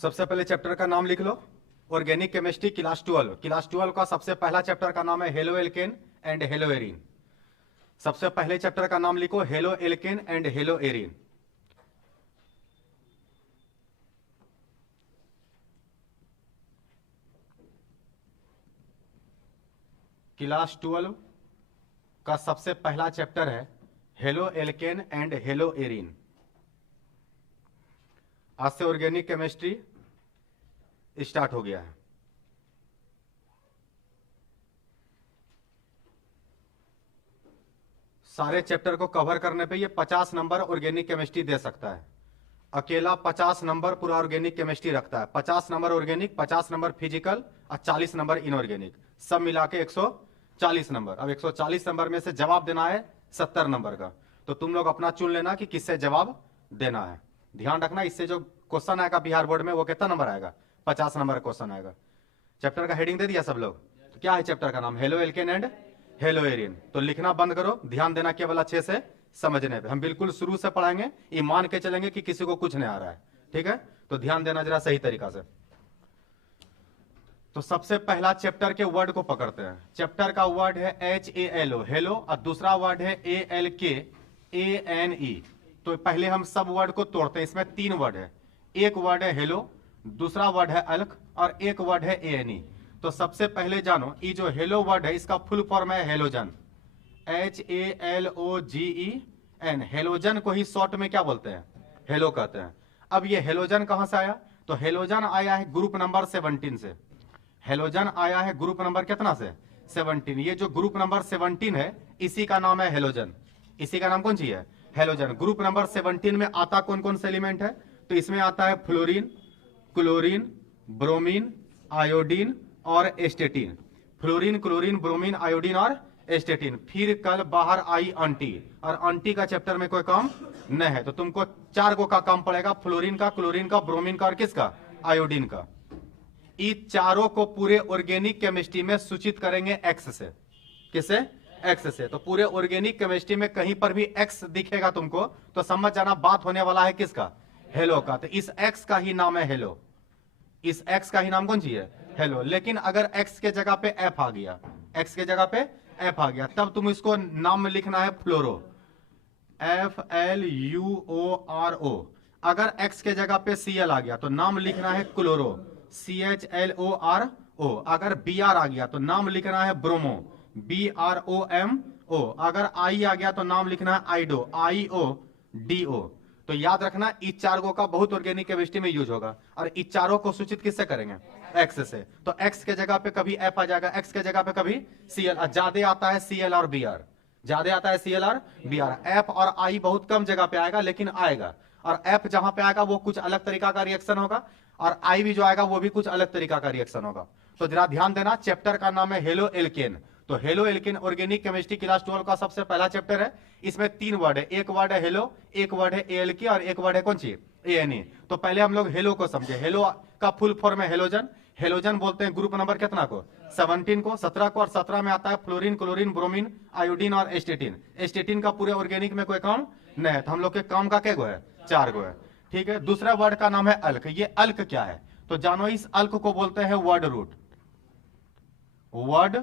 सबसे पहले चैप्टर का नाम लिख लो, ऑर्गेनिक केमिस्ट्री क्लास 12। क्लास 12 का सबसे पहला चैप्टर का नाम है halo alkane and hello arene. सबसे पहले चैप्टर का नाम लिखो halo alkane and hello arene. Class 12 का सबसे पहला चैप्टर है halo alkane and hello arene. आज से ऑर्गेनिक केमिस्ट्री स्टार्ट हो गया है। सारे चैप्टर को कवर करने पे ये 50 नंबर ऑर्गेनिक केमिस्ट्री दे सकता है। अकेला 50 नंबर पूरा ऑर्गेनिक केमिस्ट्री रखता है। 50 नंबर ऑर्गेनिक, 50 नंबर फिजिकल और 40 नंबर इनऑर्गेनिक, सब मिला के 140 नंबर। अब 140 नंबर में से जवाब देना है 70 नंबर का। तो तुम लोग अपना चुन लेना कि किससे जवाब देना है। ध्यान रखना, इससे जो क्वेश्चन आएगा बिहार बोर्ड में वो कितना नंबर आएगा, 50 नंबर क्वेश्चन आएगा। चैप्टर का हेडिंग दे दिया सब लोग? तो क्या है चैप्टर का नाम? Halo alkane and hello arene. तो लिखना बंद करो, ध्यान देना केवल अच्छे से समझने पे। हम बिल्कुल शुरू से पढ़ाएंगे, ये मान के चलेंगे कि किसी को कुछ नहीं आ रहा है, ठीक है? तो ध्यान देना जरा सही तरीका से। तो सबसे पहला चैप्टर के वर्ड को पकड़ते हैं। चैप्टर का वर्ड है HALO, हेलो, और दूसरा वर्ड है ALKANE। तो पहले हम सब वर्ड को तोड़ते हैं। इसमें 3 वर्ड है, एक वर्ड है हेलो, दूसरा वर्ड है अल्क और एक वर्ड है ANE। तो सबसे पहले जानो, ये जो हेलो वर्ड है इसका फुल फॉर्म है हेलोजन, HALOGEN। हेलोजन को ही शॉर्ट में क्या बोलते हैं? हेलो कहते हैं। अब ये हेलोजन कहां से आया? तो हेलोजन आया है ग्रुप नंबर 17 से। हेलोजन आया है ग्रुप नंबर कितना से? 17। ये जो ग्रुप नंबर 17 है इसी का नाम है हेलोजन। इसी का नाम कौन सी है? हेलोजन। ग्रुप नंबर 17 में आता कौन कौन से एलिमेंट है? तो इसमें आता है फ्लोरीन, क्लोरीन, ब्रोमीन, आयोडीन और एस्टेटिन। फ्लोरीन, क्लोरीन, ब्रोमीन, आयोडीन और एस्टेटिन। फिर कल बाहर आई आंटी, और आंटी का चैप्टर में कोई काम नहीं है, तो तुमको 4 गो का काम पड़ेगा, फ्लोरीन का, क्लोरीन का, ब्रोमीन का और किसका? आयोडीन का। इन चारों को पूरे ऑर्गेनिक केमिस्ट्री में सूचित करेंगे एक्स से। किसे? एक्स से। तो पूरे ऑर्गेनिक केमिस्ट्री में कहीं पर भी एक्स दिखेगा तुमको तो समझ जाना बात होने वाला है किसका? हेलो का। तो इस एक्स का ही नाम है हेलो। इस एक्स का ही नाम कौन सी है? हेलो। लेकिन अगर एक्स के जगह पे एफ आ गया, एक्स के जगह पे एफ आ गया, तब तुम इसको नाम में लिखना है फ्लोरो, FLUORO। अगर एक्स के जगह पे Cl आ गया तो नाम लिखना है क्लोरो, CHLORO। अगर Br आ गया तो नाम लिखना है ब्रोमो, BROMO। अगर I आ गया तो नाम लिखना है आइडो, IODO। तो याद रखना, इस 4 गो का बहुत ऑर्गेनिक केमिस्ट्री में यूज होगा। और इस चारों को सूचित किससे करेंगे? एक्स से। तो एक्स के जगह पे कभी एफ आ जाएगा, एक्स के जगह पे कभी Cl। ज्यादा आता है Cl और Br, ज्यादा आता है Cl और Br। एफ और आई बहुत कम जगह पे आएगा लेकिन आएगा। और एफ जहां पे आएगा वो कुछ अलग तरीका का रिएक्शन होगा, और आई भी जो आएगा वो भी कुछ अलग तरीका का रिएक्शन होगा। तो जरा ध्यान देना, चैप्टर का नाम है हेलो एल्केन। तो halo alkane organic chemistry class 12 का सबसे पहला चैप्टर है। इसमें 3 वर्ड है, एक वर्ड है हेलो, एक वर्ड है ALK और एक वर्ड है कौन सी? ANE। तो पहले हम लोग हेलो को समझे। हेलो का फुल फॉर्म है हेलोजन। हेलोजन बोलते हैं ग्रुप नंबर कितना को? 17 को, 17 को। और 17 में आता है फ्लोरीन, क्लोरीन, ब्रोमीन, आयोडीन और एस्टेटिन। एस्टेटिन का पूरे ऑर्गेनिक में कोई काम नहीं है, तो हम लोग के काम का क्या गो है? 4 गो है, ठीक है। दूसरा वर्ड का नाम है अल्क। ये अल्क क्या है? तो जानो, इस अल्क को बोलते हैं वर्ड रूट। Word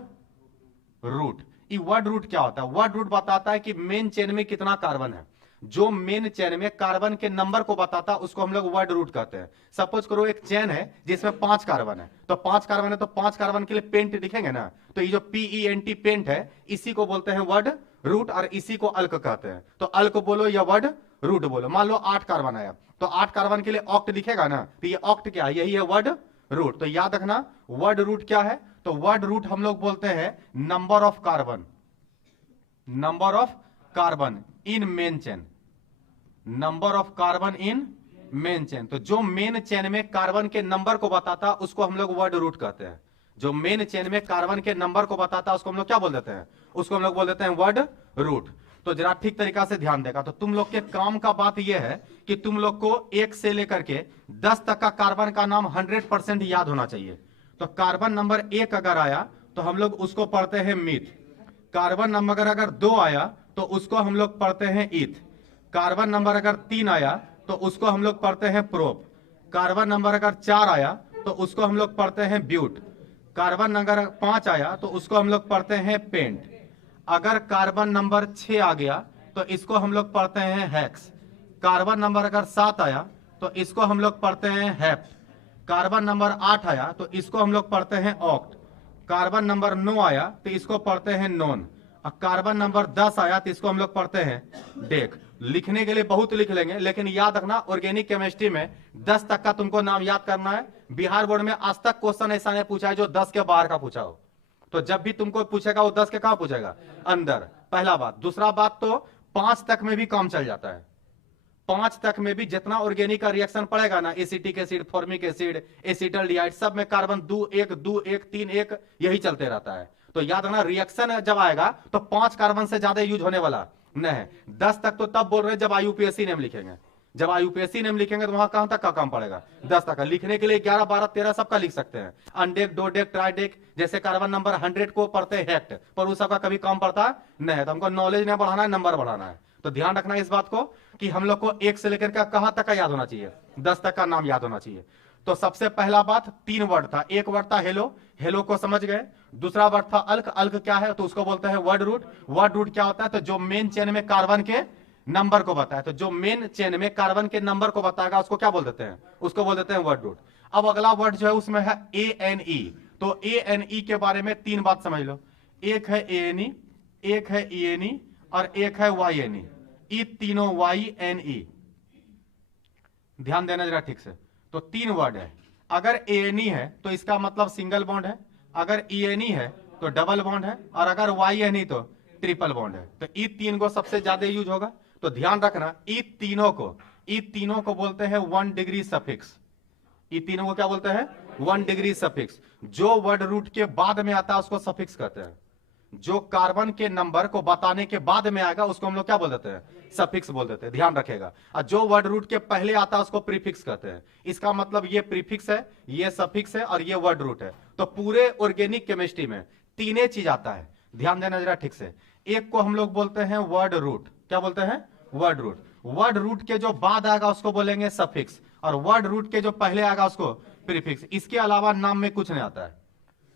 root. ये वर्ड रूट क्या होता है? वर्ड रूट बताता है कि मेन चेन में कितना कार्बन है। जो मेन चेन में कार्बन के नंबर को बताता है उसको हम लोग वर्ड रूट कहते हैं। सपोज करो एक चेन है जिसमें 5 कार्बन है, तो 5 कार्बन है तो 5 कार्बन के लिए पेंट दिखेंगे ना, तो ये जो PENT पेंट है इसी को बोलते हैं वर्ड रूट, और इसी को अल्क कहते हैं। तो अल्क बोलो या वर्ड रूट बोलो। मान लो 8 कार्बन आया तो 8 कार्बन के लिए ऑक्ट दिखेगा ना, तो ये ऑक्ट क्या है? यही है वर्ड रूट। तो याद रखना वर्ड रूट क्या है? तो वर्ड रूट हम लोग बोलते हैं number of carbon, number of carbon in main chain, number of carbon in main chain. तो जो मेन चेन में कार्बन के नंबर को बताता उसको हम लोग वर्ड रूट कहते हैं। जो मेन चेन में कार्बन के नंबर को बताता उसको हम लोग क्या बोल देते हैं? उसको हम लोग बोल देते हैं वर्ड रूट। तो जरा ठीक तरीका से ध्यान देगा। तो तुम लोग के काम का बात यह है कि तुम लोग को 1 से लेकर के 10 तक का कार्बन का नाम 100% याद होना चाहिए। तो कार्बन नंबर 1 अगर आया तो हम लोग उसको पढ़ते हैं मीथ। कार्बन नंबर अगर 2 आया तो उसको हम लोग पढ़ते हैं ईथ। कार्बन नंबर अगर 3 आया तो उसको हम लोग पढ़ते हैं प्रोप। कार्बन नंबर अगर 4 आया तो उसको हम लोग पढ़ते हैं ब्यूट। कार्बन नंबर 5 आया तो उसको हम लोग पढ़ते हैं पेंट। अगर कार्बन नंबर 6 आ गया तो इसको हम लोग पढ़ते हैं हेक्स। कार्बन नंबर अगर 7 आया तो इसको हम लोग पढ़ते हैं हेप्ट। कार्बन नंबर 8 आया तो इसको हम लोग पढ़ते हैं ऑक्ट। कार्बन नंबर 9 आया तो इसको पढ़ते हैं नॉन। और कार्बन नंबर 10 आया तो इसको हम लोग पढ़ते हैं डेक। लिखने के लिए बहुत लिख लेंगे, लेकिन याद रखना ऑर्गेनिक केमिस्ट्री में 10 तक का तुमको नाम याद करना है। बिहार बोर्ड में आज तक क्वेश्चन ऐसा नहीं पूछा है जो 10 के बाहर का पूछा हो। तो जब भी तुमको पूछेगा वो 10 के कहां पूछेगा, अंदर, पहला बात। दूसरा बात, तो 5 तक में भी काम चल जाता है। 5 तक में भी जितना ऑर्गेनिक का रिएक्शन पड़ेगा ना, acetic acid, formic acid, acetaldehyde, सब में कार्बन 2 1 2 1 3 1 यही चलते रहता है। तो याद रखना रिएक्शन जब आएगा तो 5 कार्बन से ज्यादा यूज होने वाला नहीं है। 10 तक तो तब बोल रहे हैं जब IUPAC नेम लिखेंगे। जब IUPAC नेम लिखेंगे तो वहां कहां तक का काम पड़ेगा, 10 तक का। लिखने के लिए 11 12 13 सबका लिख सकते हैं, अनडेक, डोडेक, ट्राइडेक। जैसे कार्बन नंबर 100 को पढ़ते हैं हेक्ट, पर उस सबका कभी काम पड़ता नहीं है। तो हमको नॉलेज नहीं बढ़ाना है, नंबर बढ़ाना है। तो ध्यान रखना इस बात को कि हम लोग को 1 से लेकर कहां तक का याद होना चाहिए, 10 तक का नाम याद होना चाहिए। तो सबसे पहला बात 3 वर्ड था। एक वर्ड था हेलो, हेलो को समझ गए। दूसरा वर्ड था अल्क, अल्क क्या है तो उसको बोलते हैं वर्ड रूट। वर्ड रूट क्या होता है, तो जो मेन चेन में कार्बन के नंबर को बताए, तो जो मेन चेन में कार्बन के नंबर को बताएगा उसको क्या बोल देते हैं, उसको बोल देते हैं वर्ड रूट। अब अगला वर्ड जो है उसमें है ANE। तो ANE के बारे में 3 बात समझ लो। एक है ANE, एक है ENE और एक है YNE। ये तीनों YNE, ध्यान देना जरा ठीक से। तो 3 वर्ड है। अगर ANE है तो इसका मतलब सिंगल बॉन्ड है, अगर ENE है तो डबल बॉन्ड है, और अगर YNE तो ट्रिपल बॉन्ड है। तो ई 3 को सबसे ज्यादा यूज होगा। तो ध्यान रखना ई तीनों को बोलते हैं 1 डिग्री सफिक्स। ई तीनों को क्या बोलते हैं, 1 डिग्री सफिक्स। जो वर्ड रूट के बाद में आता है उसको सफिक्स कहते हैं। जो कार्बन के नंबर को बताने के बाद में आएगा उसको हम लोग क्या बोल देते हैं, सफिक्स बोल देते हैं। ध्यान रखेगा। और जो वर्ड रूट के पहले आता है उसको प्रीफिक्स कहते हैं। इसका मतलब ये प्रीफिक्स है, ये सफिक्स है और ये वर्ड रूट है। तो पूरे ऑर्गेनिक केमिस्ट्री में 3 चीज आता है, ध्यान देना जरा ठीक से। एक को हम लोग बोलते हैं वर्ड रूट। क्या बोलते हैं, वर्ड रूट। वर्ड रूट के जो बाद आएगा उसको बोलेंगे सफिक्स, और वर्ड रूट के जो पहले आएगा उसको प्रीफिक्स। इसके अलावा नाम में कुछ नहीं आता है,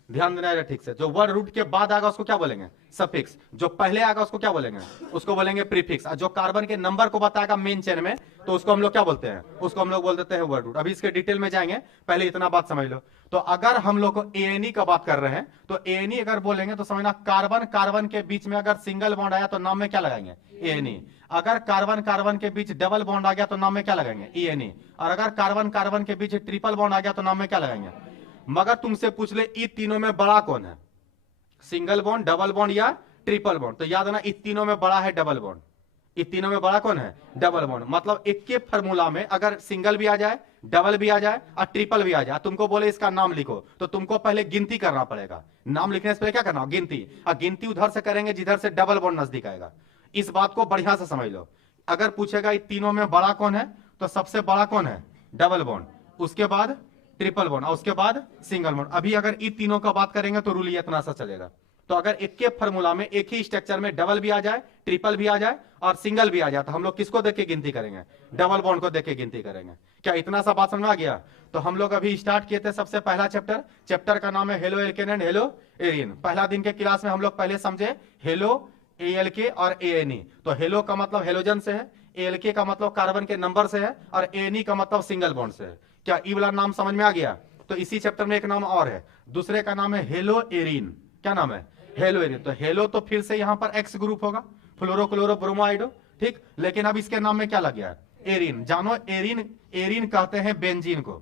ध्यान देना है ठीक से। जो वर्ड रूट के बाद आएगा उसको क्या बोलेंगे, सफिक्स। जो पहले आएगा उसको क्या बोलेंगे, उसको बोलेंगे प्रीफिक्स। और जो कार्बन के नंबर को बताएगा मेन चेन में तो उसको हम लोग क्या बोलते हैं, उसको हम लोग बोल देते हैं वर्ड रूट। अभी इसके डिटेल में जाएंगे, पहले इतना बात समझ लो। तो अगर हम लोग ANE का बात कर रहे हैं तो ANE अगर बोलेंगे तो समझना कार्बन कार्बन के बीच में अगर सिंगल बॉन्ड आया तो नाम में क्या लगाएंगे, ANE। अगर कार्बन कार्बन के बीच डबल बॉन्ड आ गया तो नाम में क्या लगाएंगे, ENE। और अगर कार्बन कार्बन के बीच ट्रिपल बॉन्ड आ गया तो नाम में क्या लगाएंगे। मगर तुमसे पूछ ले इन तीनों में बड़ा कौन है, सिंगल बॉन्ड, डबल बॉन्ड या ट्रिपल बॉन्ड। तो याद रखना इन तीनों में बड़ा है डबल बॉन्ड। इन तीनों में बड़ा कौन है, डबल बॉन्ड। मतलब एक के फॉर्मूला में अगर सिंगल भी आ जाए, डबल भी आ जाए और ट्रिपल भी आ जाए, तुमको बोले इसका नाम लिखो तो तुमको पहले गिनती करना पड़ेगा। नाम लिखने से पहले क्या करना, गिनती। और गिनती उधर से करेंगे जिधर से डबल बॉन्ड नजदीक आएगा। इस बात को बढ़िया से समझ लो। अगर पूछेगा इन तीनों में बड़ा कौन है तो सबसे बड़ा कौन है, डबल बॉन्ड, उसके बाद ट्रिपल बॉन्ड और उसके बाद सिंगल बॉन्ड। अभी अगर इन तीनों का बात करेंगे तो रूल इतना सा चलेगा। तो अगर एक के फॉर्मूला में एक ही स्ट्रक्चर में डबल भी आ जाए, ट्रिपल भी आ जाए और सिंगल भी आ जाए तो हम लोग किसको देख के गिनती करेंगे, डबल बॉन्ड को देख के गिनती करेंगे। क्या इतना सा बात समझ में आ गया। तो हम लोग अभी स्टार्ट किए थे सबसे पहला चैप्टर का नाम है halo alkane and hello Erin. पहला दिन के क्लास में हम लोग पहले समझे हेलो, ALK और ANE। तो हेलो का मतलब हेलोजन से है, ALK का मतलब कार्बन के नंबर से है और ANE का मतलब सिंगल बॉन्ड से है। क्या ई वाला नाम समझ में आ गया। तो इसी चैप्टर में एक नाम और है, दूसरे का नाम है हेलो एरिन। क्या नाम है, हेलो एरिन। तो हेलो तो फिर से यहां पर X ग्रुप होगा, फ्लोरो क्लोरो ब्रोमाइड, ठीक। लेकिन अब इसके नाम में क्या लग गया है, एरिन। जानो एरिन, एरिन कहते हैं बेंजीन को।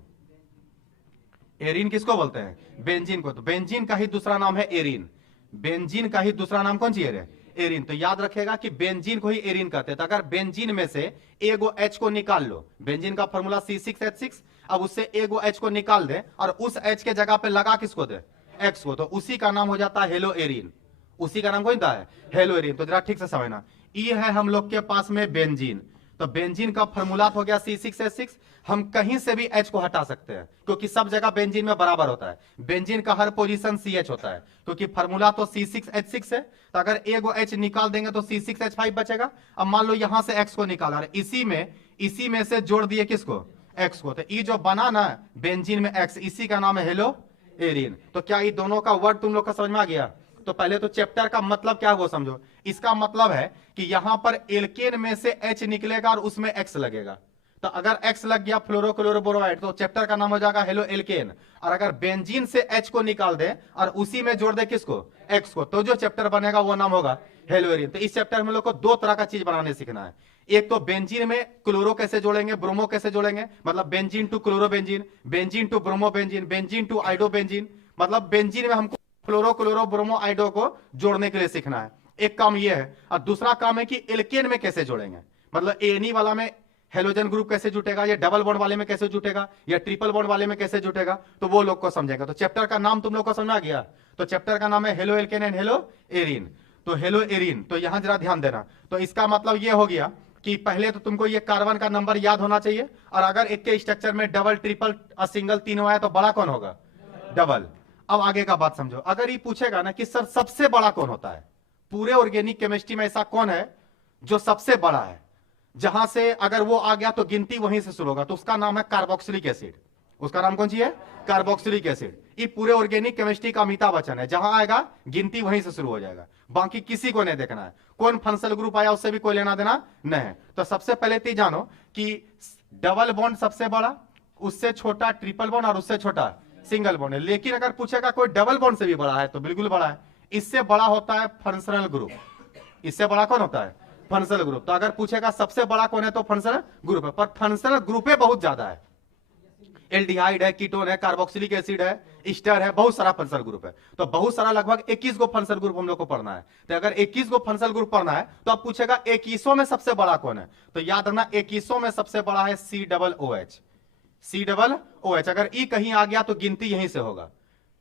एरिन किसको बोलते हैं, बेंजीन को। तो बेंजीन का ही दूसरा नाम है एरिन। बेंजीन का ही दूसरा नाम कौन सी है, एरिन। तो याद रखेगा कि बेंजीन को ही एरिन कहते हैं। तो अगर बेंजीन में से एगो H को निकाल लो, बेंजीन का फॉर्मूला C6H6, अब उससे एगो H को निकाल दे और उस H के जगह पे लगा किसको दे, X को, तो उसी का नाम हो जाता है हेलो एरिन। उसी का नाम कौन था है, हेलो एरिन। तो जरा ठीक से समझना, ये है हम लोग के पास में बेंजीन। तो बेंजीन का फॉर्मूला हो गया C6H6। हम कहीं से भी H को हटा सकते हैं क्योंकि सब जगह बेंजीन में बराबर होता है। बेंजीन का हर पोजीशन CH होता है क्योंकि फॉर्मूला तो C6H6 है। तो अगर एगो H निकाल देंगे तो C6H5 बचेगा। अब मान लो यहां से X को निकाला, इसी में से जोड़ दिए किसको, एक्स को। तो ये जो बना ना बेंजीन में एक्स, इसी का नाम है हेलो एरिन। तो क्या ये दोनों का वर्ड तुम लोग का समझ में आ गया? तो पहले तो चैप्टर का मतलब क्या वो समझो। इसका मतलब है कि यहां पर एल्केन में से H निकलेगा और उसमें X लगेगा। तो अगर X लग गया फ्लोरो क्लोरोबोरोमाइड तो चैप्टर का नाम हो जाएगा हेलो एल्केन। और अगर बेंजीन से H को निकाल दे और उसी में जोड़ दे किसको? X को, तो जो चैप्टर बनेगा वो नाम होगा हेलो एरिन। तो इस चैप्टर में लोग को दो तरह का चीज बनाने सीखना है। एक तो बेंजीन में क्लोरो कैसे जोड़ेंगे, ब्रोमो कैसे जोड़ेंगे, मतलब benzene to chlorobenzene, benzene to bromobenzene, benzene to iodobenzene, मतलब बेंजीन में हमको क्लोरो क्लोरो ब्रोमो आइडो को जोड़ने के लिए सीखना है। एक काम यह है। और दूसरा काम है कि एल्केन में कैसे जोड़ेंगे, मतलब एनी वाला में हेलोजन ग्रुप कैसे जुटेगा, या डबल बॉन्ड वाले में कैसे जुटेगा, या ट्रिपल बॉन्ड वाले में कैसे जुटेगा, तो वो लोग को समझेगा। तो चैप्टर का नाम तुम लोग को समझ आ गया। तो चैप्टर का नाम है halo alkane and hello Erin. तो हेलो एरिन, तो यहां जरा ध्यान देना। तो इसका मतलब यह हो गया कि पहले तो तुमको ये कार्बन का नंबर याद होना चाहिए। और अगर एक के स्ट्रक्चर में डबल ट्रिपल और सिंगल तीनों आया तो बड़ा कौन होगा? डबल। अब आगे का बात समझो। अगर ये पूछेगा ना कि सर सबसे बड़ा कौन होता है, पूरे ऑर्गेनिक केमिस्ट्री में ऐसा कौन है जो सबसे बड़ा है, जहां से अगर वो आ गया तो गिनती वहीं से शुरू होगा, तो उसका नाम है कार्बोक्सिलिक एसिड। उसका नाम कौन सी है? Carboxylic acid. ये पूरे ऑर्गेनिक केमिस्ट्री का अमिताभ बच्चन है, जहां आएगा गिनती वहीं से शुरू हो जाएगा। बाकी किसी को नहीं देखना है, कौन फंक्शनल ग्रुप आया उससे भी कोई लेना देना नहीं है। तो सबसे पहले तो जानो कि डबल बॉन्ड सबसे बड़ा, उससे छोटा ट्रिपल बॉन्ड और उससे छोटा सिंगल बॉन्ड है। लेकिन अगर पूछेगा कोई डबल बॉन्ड से भी बड़ा है तो बिल्कुल बड़ा है। इससे बड़ा होता है फंक्शनल ग्रुप। इससे बड़ा कौन होता है? Functional group. तो अगर पूछेगा सबसे बड़ा कौन है तो फंक्शनल ग्रुप है। पर फंक्शनल ग्रुप बहुत ज्यादा है। एल्डिहाइड है, कीटोन है, कार्बोक्सिलिक एसिड है, ईस्टर है, बहुत सारा फंक्शनल ग्रुप है। तो बहुत सारा, लगभग 21 गो फंक्शनल ग्रुप हम लोग को पढ़ना है। तो अगर 21 गो फंक्शनल ग्रुप पढ़ना है तो अब पूछेगा 21 में सबसे बड़ा कौन है, तो याद रखना 21 में सबसे बड़ा है COOH। COOH। अगर ई कहीं आ गया तो गिनती यहीं से होगा,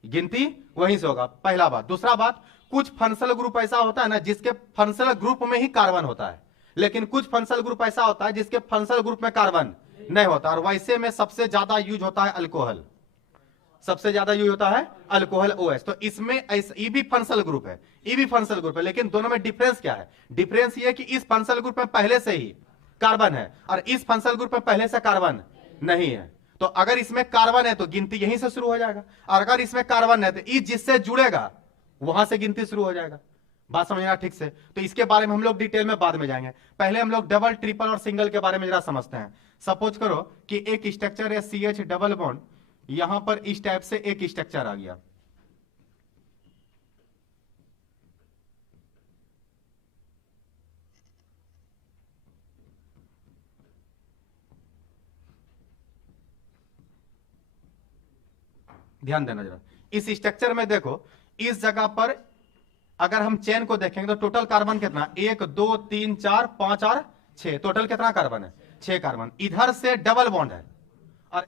गिनती वहीं से होगा, पहला बात। दूसरा बात, कुछ फंक्शनल ग्रुप ऐसा होता है ना जिसके फंक्शनल ग्रुप में ही कार्बन होता है, लेकिन कुछ फंक्शनल ग्रुप ऐसा होता है जिसके फंक्शनल ग्रुप में कार्बन नहीं होता। और वैसे में सबसे ज्यादा यूज होता है अल्कोहल, सबसे ज्यादा यूज होता है अल्कोहल OH। तो इसमें ये भी फंक्शनल ग्रुप है, ये भी फंक्शनल ग्रुप है, लेकिन दोनों में डिफरेंस क्या है? डिफरेंस ये है कि इस फंक्शनल ग्रुप में पहले से ही कार्बन है और इस फंक्शनल ग्रुप में पहले से कार्बन नहीं है। तो अगर इसमें कार्बन है तो गिनती यहीं से शुरू हो जाएगा, और अगर इसमें कार्बन है तो ई जिससे जुड़ेगा वहां से गिनती शुरू हो जाएगा। बात समझना ठीक से। तो इसके बारे में हम लोग डिटेल में बाद में जाएंगे। पहले हम लोग डबल, ट्रिपल और सिंगल के बारे में जरा समझते हैं। सपोज करो कि एक स्ट्रक्चर है CH डबल बॉन्ड, यहां पर इस टाइप से एक स्ट्रक्चर आ गया। ध्यान देना जरा, इस स्ट्रक्चर में देखो, इस जगह पर अगर हम चेन को देखेंगे तो टोटल कार्बन कितना? 1 2 3 4 5 और 6, टोटल कितना कार्बन है? 6 कार्बन। इधर से डबल बॉन्ड है, और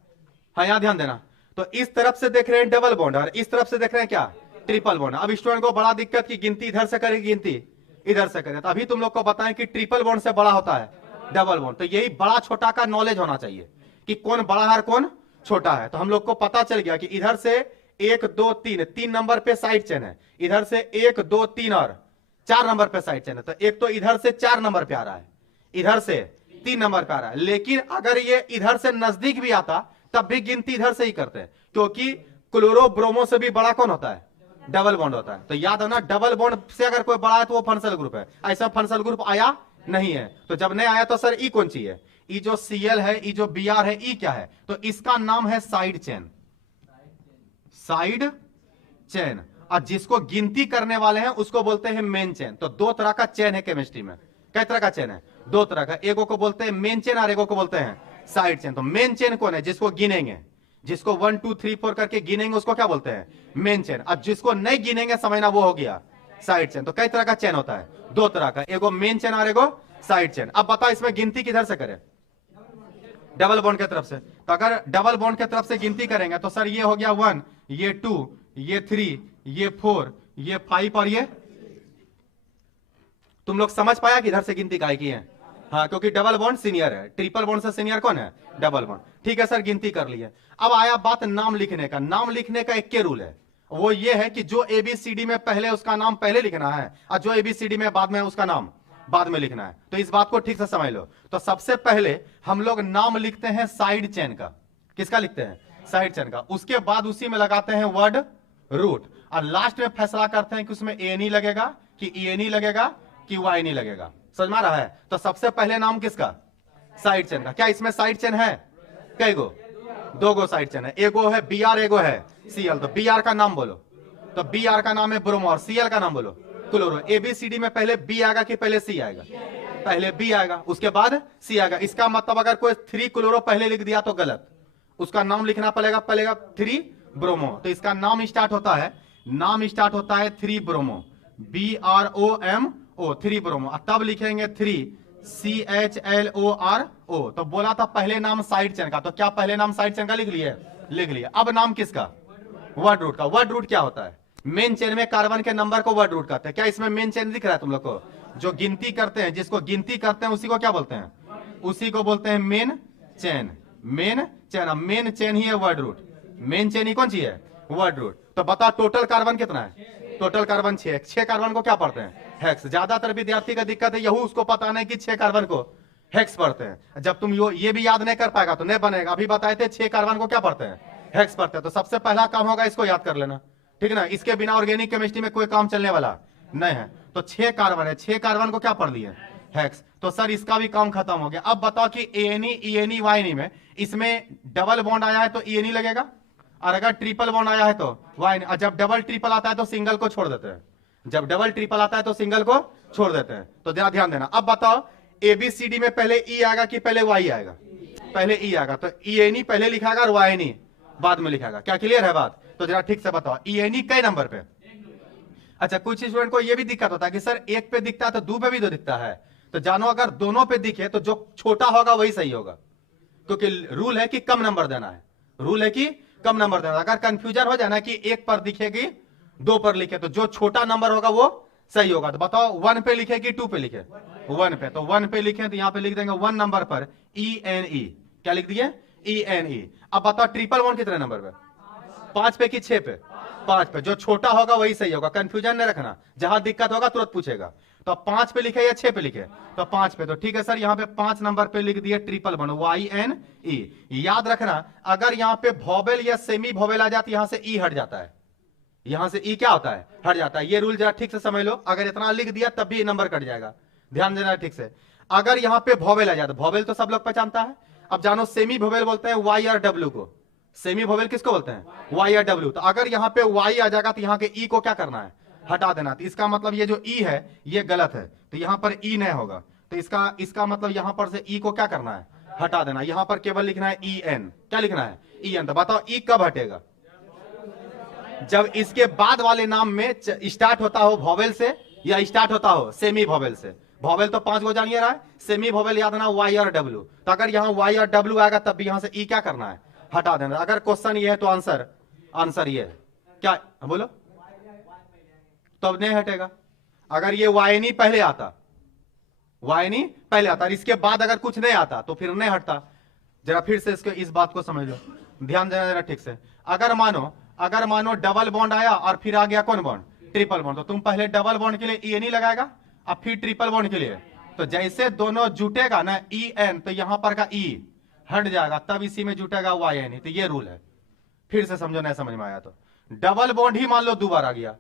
हाँ यहां ध्यान देना, तो इस तरफ से देख रहे हैं डबल बॉन्ड और इस तरफ से देख रहे हैं क्या? Triple bond. अब स्टूडेंट को बड़ा दिक्कत की गिनती इधर से करेगी, गिनती इधर से करें। तो अभी तुम लोग को बताएं कि ट्रिपल बॉन्ड से बड़ा होता है डबल बॉन्ड। तो यही बड़ा छोटा का नॉलेज होना चाहिए कि कौन बड़ा है और कौन छोटा है। तो हम लोग को पता चल गया कि इधर से 1 2 3 3 नंबर पे साइड चेन है, इधर से 1 2 3 और 4 नंबर पे साइड चेन है। तो एक तो इधर से 4 नंबर पे आ रहा है, इधर से 3 नंबर पे आ रहा है। लेकिन अगर ये इधर से नजदीक भी आता तब भी गिनती इधर से ही करते हैं, क्योंकि क्लोरो ब्रोमो से भी बड़ा कौन होता है? डबल बॉन्ड होता है। तो याद होना, डबल बॉन्ड से अगर कोई बड़ा है तो वो फंक्शनल ग्रुप है। ऐसा फंक्शनल ग्रुप आया नहीं है। तो जब नहीं आया तो सर ई कौन सी है? ई जो Cl है, ई जो Br है, ई क्या है? तो इसका नाम है साइड चेन, साइड चेन। और जिसको गिनती करने वाले हैं उसको बोलते हैं मेन चेन। तो दो तरह का चेन है केमिस्ट्री में। कई तरह का चेन है? दो तरह का। एगो को बोलते हैं मेन चेन और एगो को बोलते हैं साइड चेन। तो मेन चेन कौन है? जिसको गिनेंगे, जिसको 1 2 3 4 करके गिनेंगे उसको क्या बोलते हैं? Main chain. अब जिसको नहीं गिनेंगे समझना वो हो गया साइड चेन। तो कई तरह का चेन होता है? दो तरह का, एगो मेन चेन और एगो साइड चेन। अब बता इसमें गिनती किधर से करें? डबल बॉन्ड की तरफ से। तो अगर डबल बॉन्ड की तरफ से गिनती करेंगे तो सर ये हो गया 1, ये 2, ये 3, ये 4, ये 5 और ये। तुम लोग समझ पाया कि इधर से गिनती काहे की है? हाँ, क्योंकि डबल बॉन्ड सीनियर है। ट्रिपल बॉन्ड से सीनियर कौन है? Double bond. ठीक है सर, गिनती कर ली है। अब आया बात नाम लिखने का। नाम लिखने का एक के रूल है, वो ये है कि जो ABCD में पहले उसका नाम पहले लिखना है और जो ABCD में बाद में उसका नाम बाद में लिखना है। तो इस बात को ठीक से समझ लो। तो सबसे पहले हम लोग नाम लिखते हैं साइड चेन का। किसका लिखते हैं? साइड चेन का। उसके बाद उसी में लगाते हैं वर्ड रूट, और लास्ट में फैसला करते हैं कि उसमें एनी लगेगा कि ईएनई लगेगा कि वाईनी लगेगा। समझ में आ रहा है? तो सबसे पहले नाम किसका? साइड चेन का। क्या इसमें साइड चेन है? कई गो? 2 गो साइड चेन है। एगो है बीआर, एगो है सीएल। तो बीआर का नाम बोलो। तो बीआर का नाम है ब्रोमो, और सीएल का नाम बोलो क्लोरो। एबीसीडी में पहले बी आएगा कि पहले सी आएगा? पहले बी आएगा, उसके बाद सी आएगा। इसका मतलब अगर कोई 3 क्लोरो पहले लिख दिया तो गलत, उसका नाम लिखना पड़ेगा 3 ब्रोमो। तो इसका नाम स्टार्ट होता है 3 ब्रोमो, BROMO, 3 ब्रोमो। तब लिखेंगे 3 CHLORO। तो बोला था पहले नाम साइड चेन का, तो क्या पहले नाम साइड चेन का लिख लिए? लिख लिए। अब नाम किसका? वर्ड रूट का। वर्ड रूट क्या होता है? मेन चेन में कार्बन के नंबर को वर्ड रूट कहते हैं। क्या इसमें मेन चेन दिख रहा है तुम लोग को? जो गिनती करते हैं, जिसको गिनती करते हैं उसी को क्या बोलते हैं? उसी को बोलते हैं main chain. Main chain, main chain ही है वर्ड रूट। मेन चेन ही कौन सी है? Word root. तो बता टोटल कार्बन कितना है? टोटल कार्बन 6 कार्बन को क्या पढ़ते हैं? हेक्स। ज्यादातर विद्यार्थी का दिक्कत है यही, उसको पता नहीं कि 6 कार्बन को हेक्स पढ़ते हैं। जब तुम ये भी याद नहीं कर पाएगा तो नहीं बनेगा। अभी बताए थे 6 कार्बन को क्या पढ़ते हैं? हेक्स पढ़ते हैं। तो सबसे पहला काम होगा इसको याद कर लेना, ठीक ना? इसके बिना ऑर्गेनिक केमिस्ट्री में कोई काम चलने वाला नहीं है। तो 6 कार्बन है, 6 कार्बन को क्या पढ़ लिए? हेक्स। तो सर इसका भी काम खत्म हो गया। अब बताओ कि एएनई, ईएनई, वाईनी में इसमें डबल बॉन्ड आया है तो ईएनई लगेगा, और अगर ट्रिपल बॉन्ड आया है तो वाईनी। और जब डबल ट्रिपल आता है तो सिंगल को छोड़ देते हैं। जब डबल ट्रिपल आता है तो सिंगल को छोड़ देते हैं। तो जरा ध्यान देना। अब बताओ एबीसीडी में पहले ई आएगा कि पहले वाई आएगा? पहले ई आएगा। तो ईएनई पहले लिखाएगा और वाईनी बाद में लिखाएगा। क्या क्लियर है बात? तो जरा ठीक से बताओ ईएनई कई नंबर पे? अच्छा, कुछ स्टूडेंट को यह भी दिक्कत होता है कि सर 1 पे दिखता है तो 2 पे भी तो दिखता है। तो जानो अगर दोनों पे दिखे तो जो छोटा होगा वही सही होगा, क्योंकि रूल है कि कम नंबर देना है। रूल है कि कम नंबर देना। अगर कंफ्यूजन हो जाए ना कि 1 पर दिखेगी 2 पर लिखे, तो जो छोटा नंबर होगा वो सही होगा। तो बताओ 1 पे लिखे कि 2 पे लिखे? 1 पे। तो 1 पे लिखे तो यहां पे लिख देंगे 1 नंबर पर ENE। क्या लिख दिए? ENE। अब बताओ ट्रिपल बॉन्ड कितने नंबर पे? 5 पे कि 6 पे? 5 पे। जो छोटा होगा वही सही होगा। कंफ्यूजन नहीं रखना, जहां दिक्कत होगा तुरंत पूछेगा। तो 5 पे लिखे या 6 पे लिखे? तो 5 पे। तो ठीक है सर, यहां पे 5 नंबर पे लिख दिए ट्रिपल बॉन्ड YNE। याद रखना अगर यहां पे वोवेल या सेमी वोवेल आ जाती, यहां से ई हट जाता है। यहां से ई क्या होता है? हट जाता है। ये रूल जरा ठीक से समझ लो। अगर इतना लिख दिया तब भी नंबर कट जाएगा, ध्यान देना ठीक से। अगर यहां पे वोवेल आ जाता, वोवेल तो सब लोग पहचानता है। अब जानो सेमी वोवेल बोलते हैं वाई और डब्ल्यू को। सेमी वोवेल किसको बोलते हैं? वाई और डब्ल्यू। तो अगर यहां पे वाई आ जाएगा तो यहां के ई को क्या करना है? हटा देना। तो इसका मतलब ये जो ई है ये गलत है, तो यहां पर ई नहीं होगा। तो इसका मतलब यहां पर से ई को क्या करना है? हटा देना। यहां पर केवल लिखना है EN। क्या लिखना है? EN। तो बताओ ई कब हटेगा? जब इसके बाद वाले नाम में स्टार्ट होता हो वोवेल से या स्टार्ट होता हो सेमी वोवेल से। वोवेल तो 5 गो जानिए रहा है, सेमी वोवेल याद ना वाई और डब्ल्यू। तो अगर यहां वाई और डब्ल्यू आएगा तब भी यहां से ई क्या करना है? हटा देना। अगर क्वेश्चन ये है तो आंसर ये है। क्या बोलो? तो अब नहीं हटेगा। अगर ये वाईनी पहले आता, वाईनी पहले आता और इसके बाद अगर कुछ नहीं आता तो फिर नहीं हटता। जरा फिर से इस बात को समझ लो, ध्यान देना जरा ठीक से। अगर मानो डबल बॉन्ड आया और फिर आ गया कौन बॉन्ड? Triple bond. तो तुम पहले डबल बॉन्ड के लिए ENE लगाएगा और फिर ट्रिपल बॉन्ड के लिए। तो जैसे दोनों जुटेगा ना EN, तो यहां पर का E हट जाएगा, तब इसी में जुटेगा YNE। तो ये रूल है। फिर से समझो, नहीं समझ में आया तो डबल बॉन्ड ही मान लो 2 बार आ गया।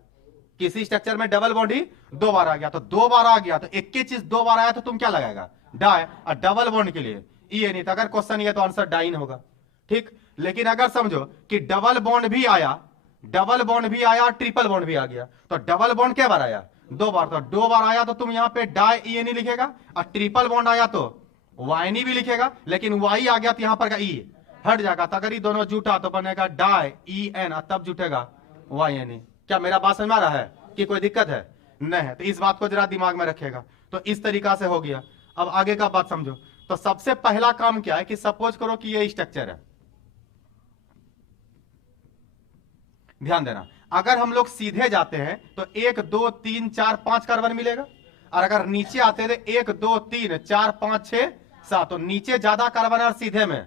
किसी स्ट्रक्चर में डबल बॉन्ड ही 2 बार आ गया, तो 2 बार आ गया तो एक ही चीज 2 बार आया तो तुम क्या लगाएगा? डाई। और डबल बॉन्ड के लिए ENE। तो अगर क्वेश्चन ये तो आंसर डाइन होगा, ठीक। लेकिन अगर समझो कि डबल बॉन्ड भी आया ट्रिपल बॉन्ड भी आ गया, तो डबल बॉन्ड क्या बार आया? 2 बार। तो 2 बार आया तो तुम यहां पे डाई ENE लिखेगा, और ट्रिपल बॉन्ड आया तो YNE भी लिखेगा। लेकिन Y आ गया तो यहां पर का E हट जाएगा। तो अगर ये दोनों जुटा तो बनेगा डाई EN, तब जुटेगा YNE। क्या मेरा बात समझ में आ रहा है कि कोई दिक्कत है? नहीं है। तो इस बात को जरा दिमाग में रखेगा। तो इस तरीका से हो गया। अब आगे का बात समझो। तो सबसे पहला काम क्या है कि सपोज करो कि ये स्ट्रक्चर है, ध्यान देना। अगर हम लोग सीधे जाते हैं तो 1 2 3 4 5 कार्बन मिलेगा, और अगर नीचे आते थे 1 2 3 4 5 6 7, तो नीचे ज्यादा कार्बन और सीधे में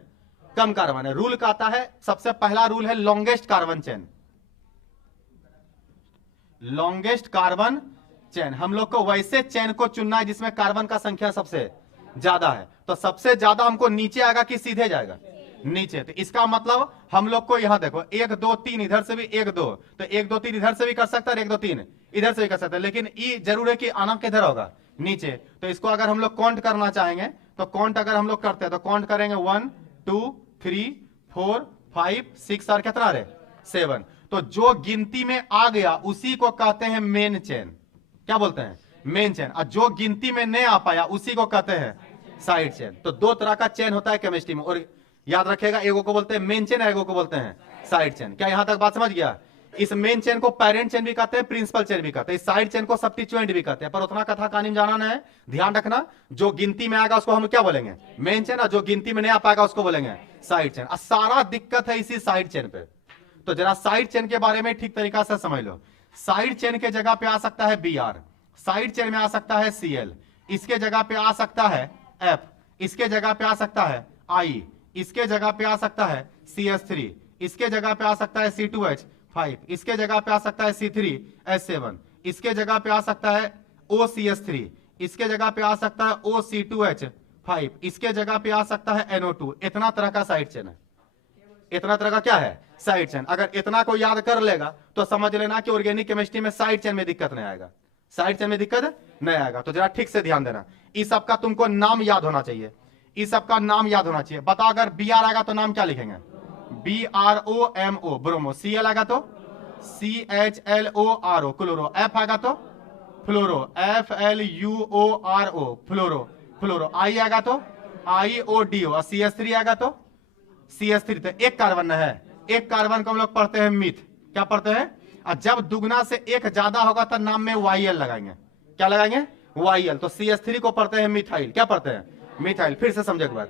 कम कार्बन है। रूल का आता है, सबसे पहला रूल है longest carbon chain. Longest carbon chain. हम लोग को वैसे चेन को चुनना है जिसमें कार्बन का संख्या सबसे ज्यादा है। तो सबसे ज्यादा हमको नीचे आएगा कि सीधे जाएगा? नीचे। तो इसका मतलब हम लोग को यहां देखो 1 2 3 इधर से भी 1 2, तो 1 2 3 इधर से भी कर सकता है, 1 2 3 इधर से भी कर सकता है, लेकिन ये जरूर है कि आना किधर होगा? नीचे। तो इसको अगर हम लोग काउंट करना चाहेंगे तो काउंट अगर हम लोग करते हैं तो काउंट करेंगे 1 2 3 4 5 6 और कितना रहे? 7। तो जो गिनती में आ गया उसी को कहते हैं मेन चेन। क्या बोलते हैं? Main chain. और जो गिनती में नहीं आ पाया उसी को कहते हैं साइड चेन। तो दो तरह का चेन होता है केमिस्ट्री में, और याद रखिएगा, एगो को बोलते हैं मेन चेन, एगो को बोलते हैं साइड चेन। क्या यहां तक बात समझ गया? इस मेन चेन को पेरेंट चेन भी कहते हैं, प्रिंसिपल चेन भी कहते हैं, इस साइड चेन को सब्स्टिट्यूएंट भी कहते हैं। पर उतना कथा कहानी में जाना नहीं है, ध्यान रखना, जो गिनती में आएगा उसको हम क्या बोलेंगे? मेन चेन, और जो गिनती में नहीं आ पाएगा उसको बोलेंगे साइड चेन। और सारा दिक्कत है इसी साइड चेन पे। तो जरा साइड चेन के बारे में ठीक तरीका से समझ लो। साइड चेन के जगह पे आ सकता है Br, साइड चेन में आ सकता है Cl, इसके जगह पे आ सकता है F, इसके जगह पे आ सकता है I, इसके जगह पे आ सकता है CH3, इसके जगह पे आ सकता है C2H5, इसके जगह पे आ सकता है C3H7, इसके जगह पे आ सकता है OCH3, इसके जगह पे आ सकता है OC2H5, इसके जगह पे आ सकता है NO2। इतना तरह का साइड चेन है। इतना तरह का क्या है? Side chain. अगर इतना को याद कर लेगा तो समझ लेना कि ऑर्गेनिक केमिस्ट्री में साइड चेन में दिक्कत नहीं आएगा। साइड चेन में दिक्कत नहीं आएगा। तो जरा ठीक से ध्यान देना, इस सब का तुमको नाम याद होना चाहिए, इस सब का नाम याद होना चाहिए। बता, अगर Br आएगा तो नाम क्या लिखेंगे? BROMO ब्रोमो, Cl आएगा तो CHLORO क्लोरो, F आएगा तो फ्लोरो, FLUORO फ्लोरो फ्लोरो, I आएगा तो IODO, और CH3 आएगा तो CH3। तो एक कार्बन है, एक कार्बन को हम लोग पढ़ते हैं मिथ। क्या पढ़ते हैं? और जब दुगना से एक ज्यादा होगा तो नाम में YL लगाएंगे। क्या लगाएंगे? YL। तो CH3 को पढ़ते हैं मिथाइल। क्या पढ़ते हैं? मिथाइल। फिर से समझे एक बार,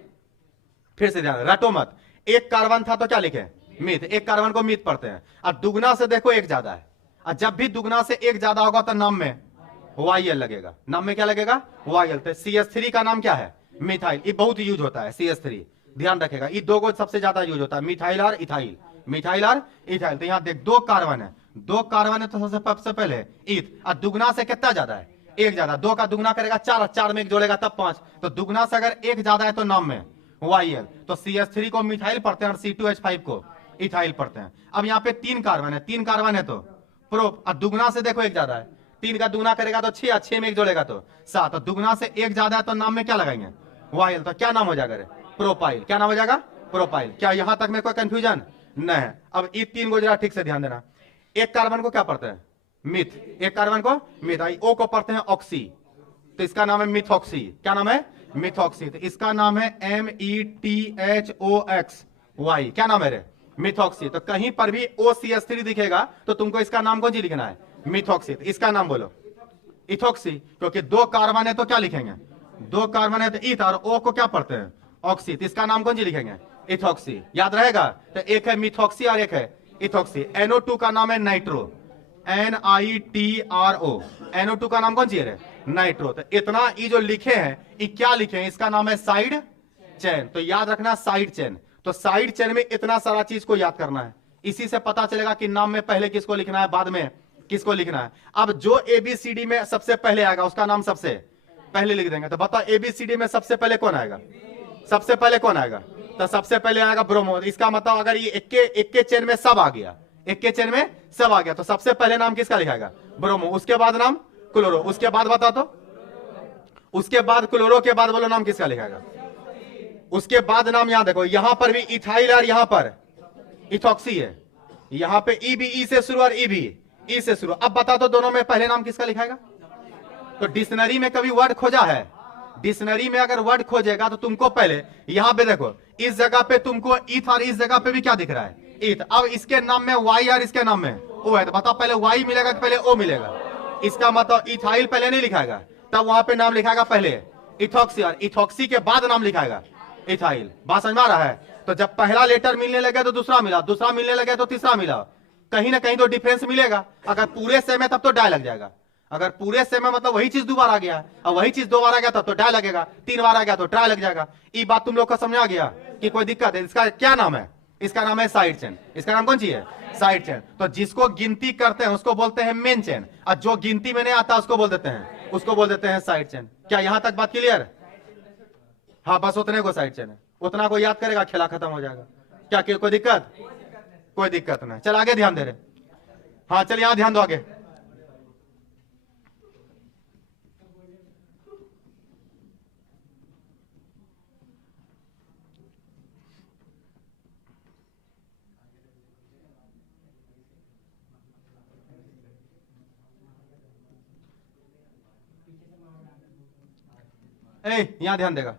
फिर से ध्यान रटो मत। एक कार्बन था तो क्या लिखे? मिथ। एक कार्बन को मिथ पढ़ते हैं। और दुगना से देखो एक ज्यादा है, और जब भी दुगना से एक ज्यादा होगा तो नाम में YL लगेगा। नाम में क्या लगेगा? YL। तो CH3 का नाम क्या है? मिथाइल। ये बहुत यूज होता है CH3, ध्यान रखेगा। ये दो को सबसे ज्यादा यूज होता है, मिथाइल और इथाइल, मिथाइल और इथाइल। तो यहाँ देख, दो कार्बन है, दो कार्बन है तो सबसे पहले ईथ। और दुगना से कितना ज्यादा है? एक ज्यादा। दो का दुगना करेगा 4, 4 में एक जोड़ेगा तब 5। तो दुगना से अगर एक ज्यादा है तो नाम में YL। तो CH3 को मिथाइल पढ़ते हैं और C2H5 को इथाइल पढ़ते हैं। अब यहाँ पे 3 कार्बन है, 3 कार्बन है तो प्रोप। और दुगना से देखो एक ज्यादा है, 3 का दुगना करेगा तो 6, 6 में एक जोड़ेगा तो 7। तो दुगना से एक ज्यादा है तो नाम में क्या लगाएंगे? YL। तो क्या नाम हो जाएगा? प्रोपाइल। क्या नाम हो जाएगा? प्रोपाइल। क्या यहां तक में कोई कंफ्यूजन नहीं है? अब ये 3 को जरा ठीक से ध्यान देना। एक कार्बन को क्या पढ़ते हैं? मिथ। एक कार्बन को मिथ। O को पढ़ते हैं ऑक्सी, तो इसका नाम है मिथॉक्सी। क्या नाम है? मिथॉक्सी। तो इसका नाम है METHOXY। क्या नाम है रे? मिथॉक्सी। तो कहीं पर भी OCH3 दिखेगा तो तुमको इसका नाम कौन सी लिखना है? मिथॉक्सी। तो इसका नाम बोलो इथॉक्सी, क्योंकि 2 कार्बन है तो क्या लिखेंगे? 2 कार्बन है तो ईथ, और O को क्या पढ़ते हैं? ऑक्सी। तो इसका नाम कौन सी लिखेंगे? इथॉक्सी। याद रहेगा? तो एक है मिथॉक्सी और एक है इथॉक्सी। NO2 का नाम है नाइट्रो, NITRO। NO2 का नाम कौन सी है? नाइट्रो। तो इतना ये जो लिखे हैं, ये क्या लिखे हैं? इसका नाम है साइड चेन। तो याद रखना साइड चेन। तो साइड चेन में इतना सारा चीज को याद करना है, इसी से पता चलेगा कि नाम में पहले किसको लिखना है, बाद में किसको लिखना है। अब जो ABCD में सबसे पहले आएगा उसका नाम सबसे पहले लिख देंगे। तो बताओ ABCD में सबसे पहले कौन आएगा? सबसे पहले कौन आएगा? तो सबसे पहले आएगा ब्रोमो। इसका मतलब अगर ये एक के चेन में सब आ गया, एक के चेन में सब आ गया, तो सबसे पहले नाम किसका लिखाएगा? ब्रोमो। उसके बाद नाम क्लोरो। उसके बाद बता तो, उसके बाद क्लोरो के बाद बोलो नाम किसका लिखाएगा? उसके बाद नाम यहां देखो, यहां पर भी इथाइल और यहां पर इथॉक्सी है। यहां पे ई भी ई से शुरू और ई भी ई से शुरू। अब बता दो दोनों में पहले नाम किसका लिखाएगा? तो डिक्शनरी में कभी वर्ड खोजा है? डिक्शनरी में अगर वर्ड खोजेगा तो तुमको पहले यहां पे देखो, इस जगह पे तुमको ईथ और इस जगह पे भी क्या दिख रहा है? ईथ। अब इसके नाम में वाई और इसके नाम में ओ है, तो बताओ पहले वाई मिलेगा कि पहले ओ मिलेगा? इसका मतलब इथाइल पहले नहीं लिखाएगा, तब वहां पे नाम लिखाएगा पहले इथॉक्सी, और इथॉक्सी के बाद नाम लिखाएगा इथाइल। बात समझ में आ रहा है? तो जब पहला लेटर मिलने लगे तो दूसरा मिला, दूसरा मिलने लगे तो तीसरा मिला, कहीं ना कहीं तो डिफरेंस मिलेगा। अगर पूरे सेम है तब तो डाई लग जाएगा। अगर पूरे सेम है मतलब वही चीज 2 बार आ गया, और वही चीज 2 बार आ गया तब तो डाई लगेगा, 3 बार आ गया तो ट्राई लग जाएगा। ये बात तुम लोग को समझ आ गया कि कोई दिक्कत है? इसका क्या नाम है? इसका नाम है साइड चेन। इसका नाम कौन सी है? Side chain. तो जिसको गिनती करते हैं उसको बोलते हैं मेन चेन, और जो गिनती में नहीं आता उसको बोल देते हैं साइड चेन। क्या यहां तक बात क्लियर? हाँ, बस उतने को साइड चेन है, उतना को याद करेगा, खेला खत्म हो जाएगा। क्या कोई दिक्कत? कोई दिक्कत नहीं। चल आगे ध्यान दे रहे। हाँ चल यहां ध्यान दो आगे। यहां ध्यान देगा।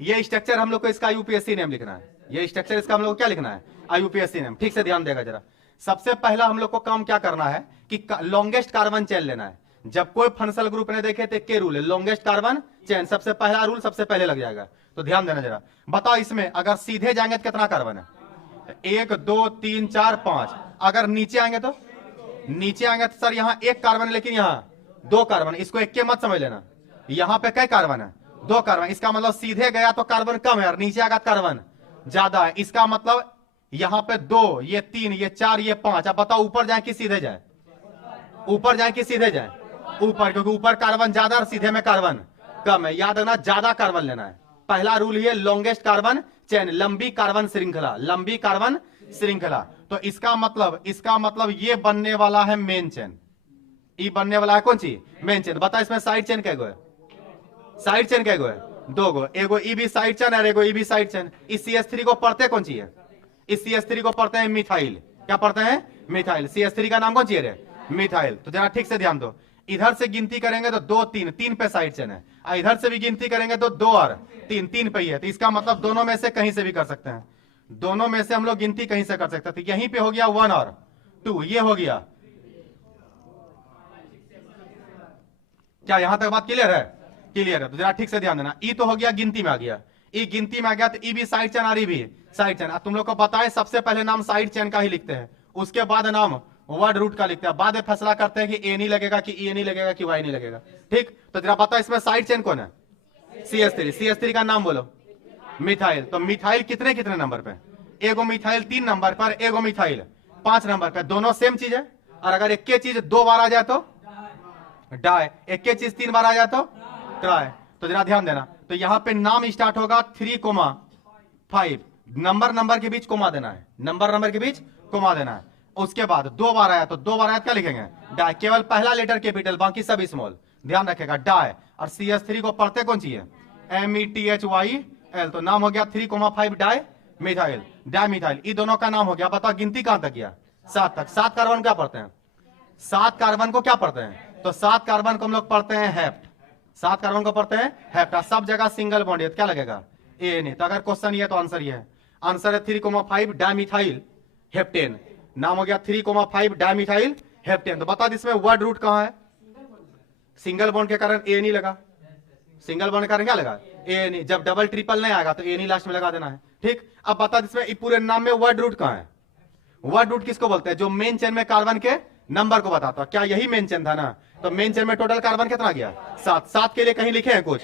ये स्ट्रक्चर हम लोग को इसका यूपीएससी नेम लिखना है। ये स्ट्रक्चर इसका हम लोग को क्या लिखना है? आईयूपीएससी नेम। ठीक से ध्यान देगा जरा। सबसे पहला हम लोग को काम क्या करना है कि लॉन्गेस्ट कार्बन चेन लेना है। जब कोई फंक्शनल ग्रुप ने देखे तो के रूल है, लॉन्गेस्ट कार्बन चेन सबसे पहला रूल सबसे पहले लग जाएगा। तो ध्यान देना जरा। बताओ इसमें अगर सीधे जाएंगे तो कितना कार्बन है? 1 2 3 4 5। अगर नीचे आएंगे तो सर यहां 1 कार्बन है, लेकिन यहां 2 कार्बन। इसको एक के मत समझ लेना। यहां पे कई कार्बन है? 2 कार्बन। इसका मतलब सीधे गया तो कार्बन कम है और नीचे आएगा कार्बन ज्यादा है। इसका मतलब यहां पे 2, ये 3, ये 4, ये 5। अब बताओ ऊपर जाए कि सीधे जाए? ऊपर जाए कि सीधे जाए? ऊपर, क्योंकि ऊपर कार्बन ज्यादा और सीधे में कार्बन कम है। याद रखना, ज्यादा कार्बन लेना है। पहला रूल ये लॉन्गेस्ट कार्बन चेन, लंबी कार्बन श्रृंखला, लंबी कार्बन श्रृंखला। तो इसका मतलब ये बनने वाला है मेन चेन। ई बनने वाला है कौन सी? Main chain. बता इसमें साइड चेन कैगो है? साइड चेन कैगो है? 2 गो। एगो ई भी साइड चेन और एगो ई भी साइड चेन। इस CH3 को पढ़ते कौन सी है? इस CH3 को पढ़ते हैं मिथाइल। क्या पढ़ते हैं? मिथाइल। CH3 का नाम कौन सी है? मिथाइल। तो जरा ठीक से ध्यान दो। इधर से गिनती करेंगे तो 2 3 3 पे साइड चेन है, इधर से भी गिनती करेंगे तो 2 और 3 3 पे ही है। तो इसका मतलब दोनों में से कहीं से भी कर सकते हैं। दोनों में से हम लोग गिनती कहीं से कर सकते हैं। तो यहीं पे हो गया 1 और 2, ये हो गया। क्या यहां तक बात क्लियर है? क्लियर है। तो जरा ठीक से ध्यान देना। ई तो हो गया गिनती में आ गया, ई गिनती में आ गया। तो ई भी साइड चेन और ई भी साइड चेन। तुम लोग को पता है सबसे पहले नाम साइड चेन का ही लिखते हैं, उसके बाद नाम वर्ड रूट का लिखते हैं। बाद में फैसला करते हैं कि ए नहीं लगेगा, कि ई नहीं लगेगा, कि वाई नहीं लगेगा। ठीक। तो जरा पता इसमें साइड चेन कौन है? CH3। CH3 का नाम बोलो। मिथाइल। तो मिथाइल कितने कितने नंबर पे? एगो मिथाइल 3 नंबर पर, एगो मिथाइल 5 नंबर पे। दोनों सेम चीज है। और अगर एक के चीज 2 बार आ जाए तो डाई, एक के चीज 3 बार आ जाए तो ट्राई। तो जरा ध्यान देना। तो यहां पे नाम स्टार्ट होगा 3,5। नंबर के बीच कोमा देना है, नंबर के बीच कोमा देना है। उसके बाद 2 बार आया तो 2 बार आया क्या लिखेंगे? डाई। केवल पहला लेटर कैपिटल, बाकी सब स्मॉल। ध्यान रखेगा डाई। और CH3 को पढ़ते कौन सी है? METHYL। तो नाम हो गया 3,5 डाई मिथाइल, डाई मिथाइल। ये दोनों का नाम हो गया। बताओ गिनती कहां तक गया? 7 तक। 7 कार्बन क्या पढ़ते हैं? 7 कार्बन को क्या पढ़ते हैं? तो 7 कार्बन को हम लोग पढ़ते हैं हेप्ट। 7 कार्बन को पढ़ते हैं हेप्ट। सब जगह सिंगल बॉन्ड है, क्या लगेगा? ए नहीं। तो अगर क्वेश्चन ये तो आंसर ये है। आंसर है 3,5 डाइमिथाइल हेप्टेन। नाम हो गया 3,5 डाइमिथाइल हेप्टेन। तो बता इसमें वर्ड रूट कहां है? सिंगल बॉन्ड के कारण ए नहीं लगा। सिंगल बॉन्ड के कारण क्या लगा? ए नहीं। जब डबल ट्रिपल नहीं आएगा तो ए नहीं लास्ट में लगा देना है। ठीक। अब बता इसमें पूरे नाम में वर्ड रूट कहां है? वर्ड रूट किसको बोलते हैं? जो मेन चेन में कार्बन के नंबर को बताता। क्या यही मेन चेन था ना? तो मेन चेन में टोटल कार्बन कितना गया? 7। 7 के लिए कहीं लिखे हैं कुछ?